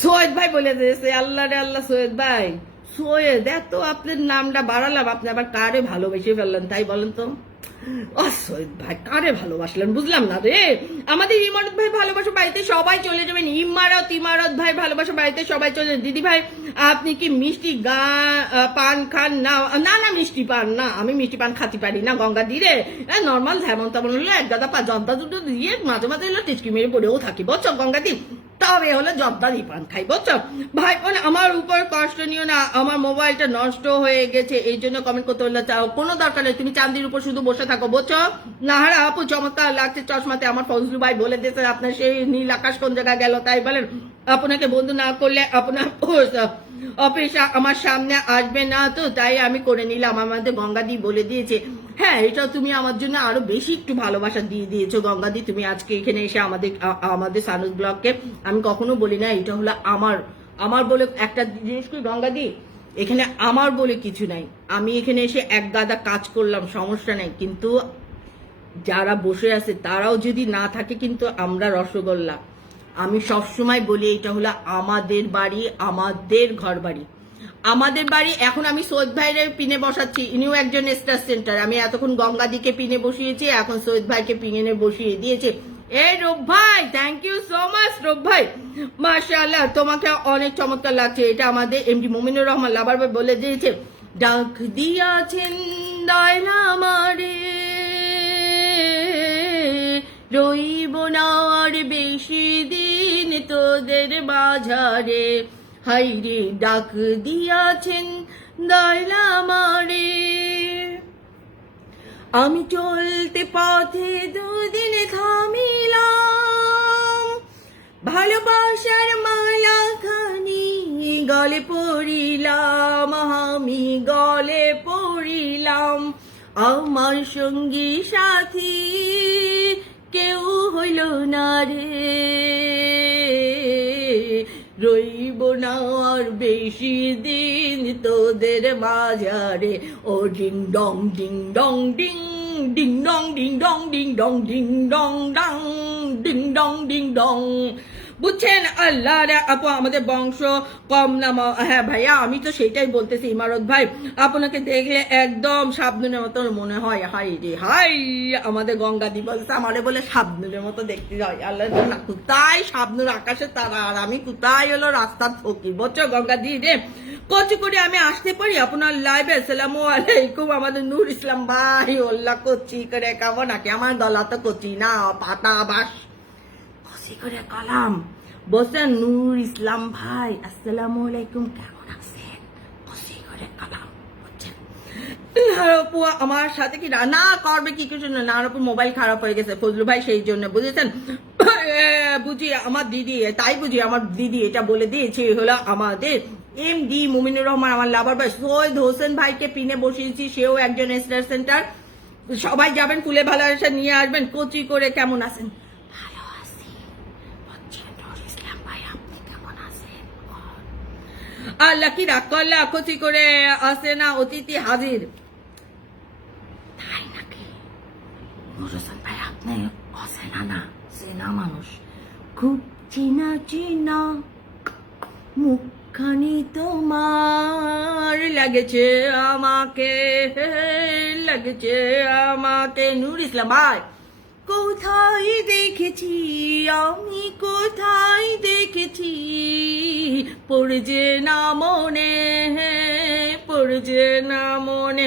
সৈয়দ ভাই বলে দিয়েছে। আল্লাহ রে আল্লাহ, সৈয়দ ভাই, সৈয়দ এত আপনার নামটা বাড়ালাম, আপনি আবার কারে ভালোবেসে ফেললেন তাই বলেন তো? সৈয়দ ভাই কারে ভালোবাসলেন বুঝলাম না রে। আমাদের ইমারত ভাই ভালোবাসা বাড়িতে সবাই চলে যাবেন। ইমারত ভাই ভালোবাসা বাড়িতে সবাই চলে যাবেন। দিদি ভাই আপনি কি মিষ্টি পান খান? না না না, মিষ্টি পান না, আমি মিষ্টি পান খাতে পারি না গঙ্গা দিরে। নর্মাল যেমন তেমন হলো এক গাদা পা জর্দা দুটো দিয়ে মাঝে মাঝে হলো টিচকি মেরে পড়েও থাকি, বুঝছো গঙ্গা দি, তবে হলো জর্দারি পান খাই, বুঝছো? ভাই বোন আমার উপর কষ্ট নিও না, আমার মোবাইলটা নষ্ট হয়ে গেছে, এই জন্য কমেন্ট করতে হলে চাও, কোনো দরকার নেই, তুমি চাঁদির উপর শুধু বসে থাকো, বুঝছো? নাহারা আপু চমৎকার লাগছে চশমাতে। আমার ফজলু ভাই বলে দিয়েছে আপনার সেই নীল আকাশ কোন জায়গায় গেল, তাই বলেন আপনাকে বন্ধু না করলে আপনার অফিস আমার সামনে আসবে না, তো তাই আমি করে নিলাম। আমাদের গঙ্গাদি বলে দিয়েছে। হ্যাঁ, এটা তুমি আমার জন্য আরো বেশি একটু ভালোবাসা দিয়ে দিয়েছো গঙ্গাদি, তুমি আজকে এখানে এসে আমাদের সানুস ব্লগকে। আমি কখনো বলি না এটা হলো আমার বলে একটা জিনিস কি গঙ্গাদি, এখানে আমার বলে কিছু নাই, আমি এখানে এসে এক গাদা কাজ করলাম, সমস্যা নাই, কিন্তু যারা বসে আছে তারাও যদি না থাকে কিন্তু আমরা রসগোল্লা। আমি সবসময় বলি এটা হলো আমাদের বাড়ি, আমাদের ঘর বাড়ি, আমাদের বাড়ি। এখন আমি সৈয়দ ভাইয়ের পিনে বসাচ্ছি, ইনিও একজন স্টার সেন্টার। আমি এতক্ষণ গঙ্গাদিকে পিনে বসিয়েছি, এখন সৈয়দ ভাইকে পিনে বসিয়ে দিয়েছে। এই রূপ ভাই, থ্যাংক ইউ সো মাচ রূপ ভাই, মাশাআল্লাহ তোমাকে অনেক চমৎকার লাগছে। এটা আমাদের এমডি মুমিনুর রহমান লাভার ভাই বলে দিয়েছে। ডাক দিয়াছেন দয়লা মারে, রইব না আর বেশি দিন তোদের বাজারে, হাইরে ডাক দিয়াছেন দয়লা মারে। আমি চলতে পথে দুদিন থামিলাম, ভালোবাসার মালা খানি গলে পড়িলাম, আমি গলে পড়িলাম। আমার সঙ্গী সাথী কেউ হইল না রে, রইব না আর বেশি দিন তোদের বাজারে। ও ding Dong ding dong ding, ding Dong ding Dong ding Dong ding dong dong, ding Dong ding dong, বুঝছেন? আল্লাহ রে আপু আমাদের বংশ কম না? হ্যাঁ ভাইয়া, আমি তো সেটাই বলতেছি। ইমারত ভাই আপনাকে দেখলে একদম শাবনুরের মতো মনে হয়। হাই রে হাই, আমাদের গঙ্গাদি বলছে আমারে বলে শাবনুরের মতো দেখতে হয়। আল্লাহ কোথায় শাবনুর আকাশে তারা, আর আমি কোথায় হলো রাস্তার ফকির, বুঝছো গঙ্গাদি রে? কচি করে আমি আসতে পারি আপনার লাইভে? আসসালামু আলাইকুম। আমাদের নূর ইসলাম ভাই ওল্লা কচি করে কেমন নাকি? আমার গলা তো কচি না, পাতা বাস করে কালাম। বলছেন নূর ইসলাম ভাই আসসালামু আলাইকুম, কেমন আছেন? করে কালাম, বুঝছেন? আমার সাথে কি রান্না করবে কি কিছু না, নার উপর মোবাইল খারাপ হয়ে গেছে ফজলু ভাই, সেই জন্য, বুঝেছেন? বুঝি আমার দিদি, তাই বুঝি আমার দিদি এটা বলে দিয়েছে। হলো আমাদের এমডি মুমিনুর রহমান আমার লাভার ভাই সৈয়দ হোসেন ভাইকে পিনে বসিয়েছি, সেও একজন স্টার সেন্টার। সবাই যাবেন, ফুলে ভালোবাসা নিয়ে আসবেন। কচি করে কেমন আছেন? আল্লাহ কি রাগ করলে আখচি করে আসে না, অতিথি হাজির। তাই নাকি? নুরুসান ভাই আপনি অচেনা না, চেনা মানুষ, খুব চেনা চেনা মুখখানি তোমার লাগেছে আমাকে, লাগেছে আমাকে। নূর ইসলাম ভাই কোথায় দেখেছি আমি, কোথায় দেখেছি, পড়ছে না মনে, পড়ছে না মনে।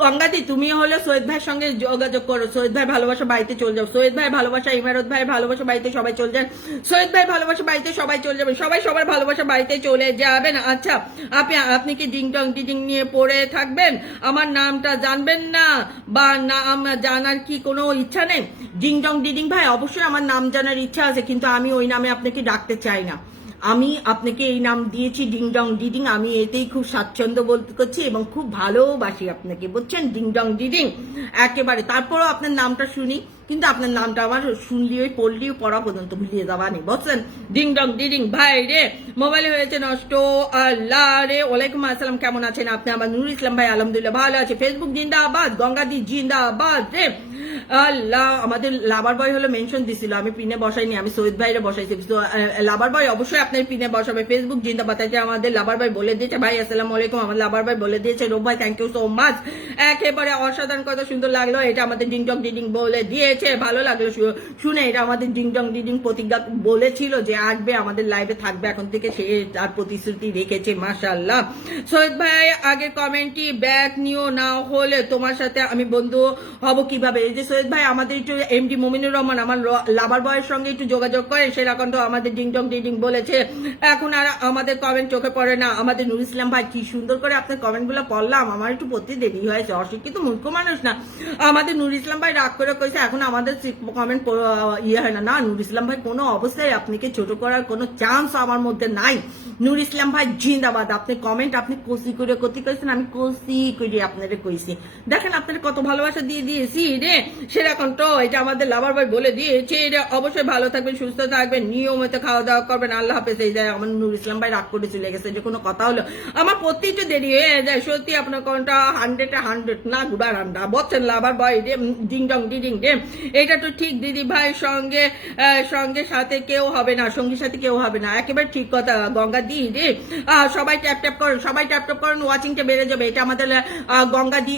গঙ্গাদি তুমি হলো সৈয়দ ভাইয়ের সঙ্গে যোগাযোগ করো, সৈয়দ ভাই ভালোবাসা বাড়িতে চলে যাও, সৈয়দ ভাই ভালোবাসা, ইমারত ভাই ভালোবাসা বাড়িতে সবাই চলে যান, সৈয়দ ভাই ভালোবাসা বাড়িতে সবাই চলে যাবেন, সবাই সবার ভালোবাসা বাড়িতে চলে যাবেন। আচ্ছা আপনি কি ডিং টং ডিডিং নিয়ে পড়ে থাকবেন? আমার নামটা জানবেন না বা নাম জানার কি কোনো ইচ্ছা নেই? ডিং টং ডিডিং ভাই অবশ্যই আমার নাম জানার ইচ্ছা আছে, কিন্তু আমি ওই নামে আপনাকে ডাকতে চাই না। আমি আপনাকে এই নাম দিয়েছি ডিং ডং ডিডিং, আমি এতেই খুব স্বাচ্ছন্দ্য বোধ করছি এবং খুব ভালোবাসি আপনাকে, বুঝছেন? ডিং ডং ডিডিং একেবারে। তারপরও আপনার নামটা শুনি, কিন্তু আপনার নামটা আমার শুনলিও পড়লিও পড়া পর্যন্ত ভুলিয়ে যাওয়া নেই, বুঝছেন? ডিং ডং ডিডিং ভাই রে, মোবাইলে হয়েছে নষ্ট, আল্লাহ রে। ওয়ালাইকুম আসসালাম, কেমন আছেন আপনি? আমার নুরুল ইসলাম ভাই আলহামদুলিল্লাহ ভালো আছে। ফেসবুক জিন্দাবাদ, গঙ্গাদি জিন্দাবাদ রে। আল্লাহ, আমাদের লাভার বয় হলো মেনশন দিছিল, আমি পিনে বসাইনি, আমি সৈয়দ ভাইরে বসাইছি। লাভার বয় অবশ্যই আপনার পিনে বসাবে। ফেসবুক জিন্দাবাদ, আমাদের লাভার ভাই বলে দিয়েছে। ভাই আসসালামু আলাইকুম, আমার লাভার ভাই বলে দিয়েছে। রোব ভাই থ্যাংক ইউ সো মাচ, একেবারে অসাধারণ, কত সুন্দর লাগলো। এটা আমাদের ডিং টং ডিডিং বলে দিয়েছে, ভালো লাগলো শুনে। এটা আমাদের ডিং টং ডিডিং প্রতিজ্ঞা বলেছিল যে আসবে, আমাদের লাইভে থাকবে এখন থেকে, সে তার প্রতিশ্রুতি রেখেছে, মাশাআল্লাহ। সৈয়দ ভাই আগের কমেন্টই ব্যাক নিও, না হলে তোমার সাথে আমি বন্ধু হব কিভাবে? এই যে সৈয়দ ভাই আমাদের একটু এমডি মুমিনুর রহমান আমার লাভার বয়ের সঙ্গে একটু যোগাযোগ করেন, সেরকম তো আমাদের ডিং টং ডিডিং বলেছে। এখন আর আমাদের কমেন্ট চোখে পড়ে না। আমাদের নুরুল ইসলাম ভাই কি সুন্দর করে আপনার কমেন্ট গুলো পড়লাম, আমার একটু পড়তে দেরি হয়েছে, অশিক্ষিত মূর্খ মানুষ না। আমাদের নুরুল ইসলাম ভাই রাগ করে কইছে এখন আমাদের কমেন্ট ইয়ে হয় না। না নুরুল ইসলাম ভাই, কোনো অবস্থায় আপনাকে ছোট করার কোনো চান্স আমার মধ্যে নাই। নুরুল ইসলাম ভাই জিন্দাবাদ। আপনি কমেন্ট আপনি কষি করে কতি কইছেন, আমি কষি করে আপনাদের কইছি। দেখেন আপনাদের কত ভালোবাসা দিয়ে দিয়েছি রে, সেরকম তো এটা আমাদের লাভার ভাই বলে দিয়েছে। এটা অবশ্যই ভালো থাকবেন, সুস্থ থাকবেন, নিয়মিত খাওয়া দাওয়া করবেন, আল্লাহ হাফেজ। এই যায় আমার নুরুল ইসলাম ভাই রাগ করে চলে গেছে, যে কোনো কথা হলো আমার প্রত্যেকটা দেরি হয়ে যায়। সত্যি আপনার কোনটা 100 না গুড়া রান্না, বলছেন লাভার ভাই রে, ডিং ডং ডিডিং রে। এটা তো ঠিক দিদি ভাই, সঙ্গে সঙ্গে সাথে কেউ হবে না, সঙ্গীর সাথে কেউ হবে না, একেবারে ঠিক কথা গঙ্গা দি রে। সবাই ট্যাপ ট্যাপ করুন, সবাই ট্যাপ ট্যাপ করুন, ওয়াচিংটা বেড়ে যাবে। এটা আমাদের গঙ্গা দি,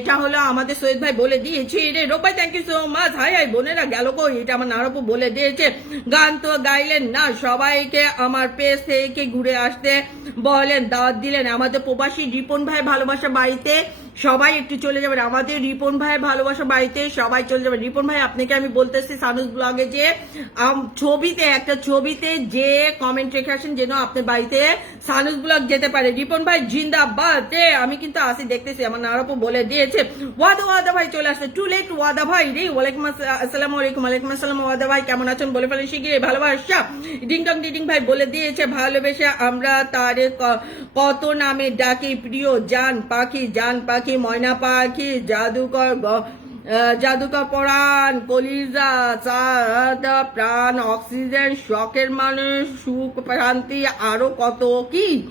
এটা হলো আমাদের সৈয়দ ভাই বলে দিয়েছে রে। রোবাই thank you so much. Hi hi বোনেরা গেল কই? এটা আমার নারপু বলে দিয়েছে। গান তো গাইলেন না, সবাইকে আমার পেজ থেকে ঘুরে আসতে বলেন, দাওয়াত দিলেন। আমাদের প্রবাসী রিপন ভাই ভালোবাসা বাড়িতে সবাই একটু চলে যাবেন, আমাদের রিপন ভাই ভালোবাসা বাড়িতে সবাই চলে যাবেন। রিপন ভাই আপনাকে আমি বলতেছি সানুস ব্লগে যে ছবিতে একটা ছবিতে যে কমেন্ট রেখে আসেন যেন আপনার বাড়িতে সানুস ব্লগ যেতে পারে। রিপন ভাই জিন্দাবাদ। আমি কিন্তু আসি দেখতেছি, আমার নারপু বলে দিয়েছে। ওয়াদা ভাই চলে আসছে, টু লেট ওয়াদা ভাই রে। ওয়ালাইকুম আসসালাম, ওয়ালাইকুম আসসালাম ওয়াদা ভাই, কেমন আছেন? বলে ফেলেন শিগগিরই ভালোবাসা। ডিং টং ডিডিং ভাই বলে দিয়েছে ভালোবেসে আমরা তারে কত নামে ডাকি, প্রিয় জান পাখি, জান পাখি, ময়না পাখি, জাদুকর জাদুকর পরাণ, কলিজা, চাঁদা প্রাণ, অক্সিজেন, শখের মানুষ, সুখ শান্তি, আরো কত কি।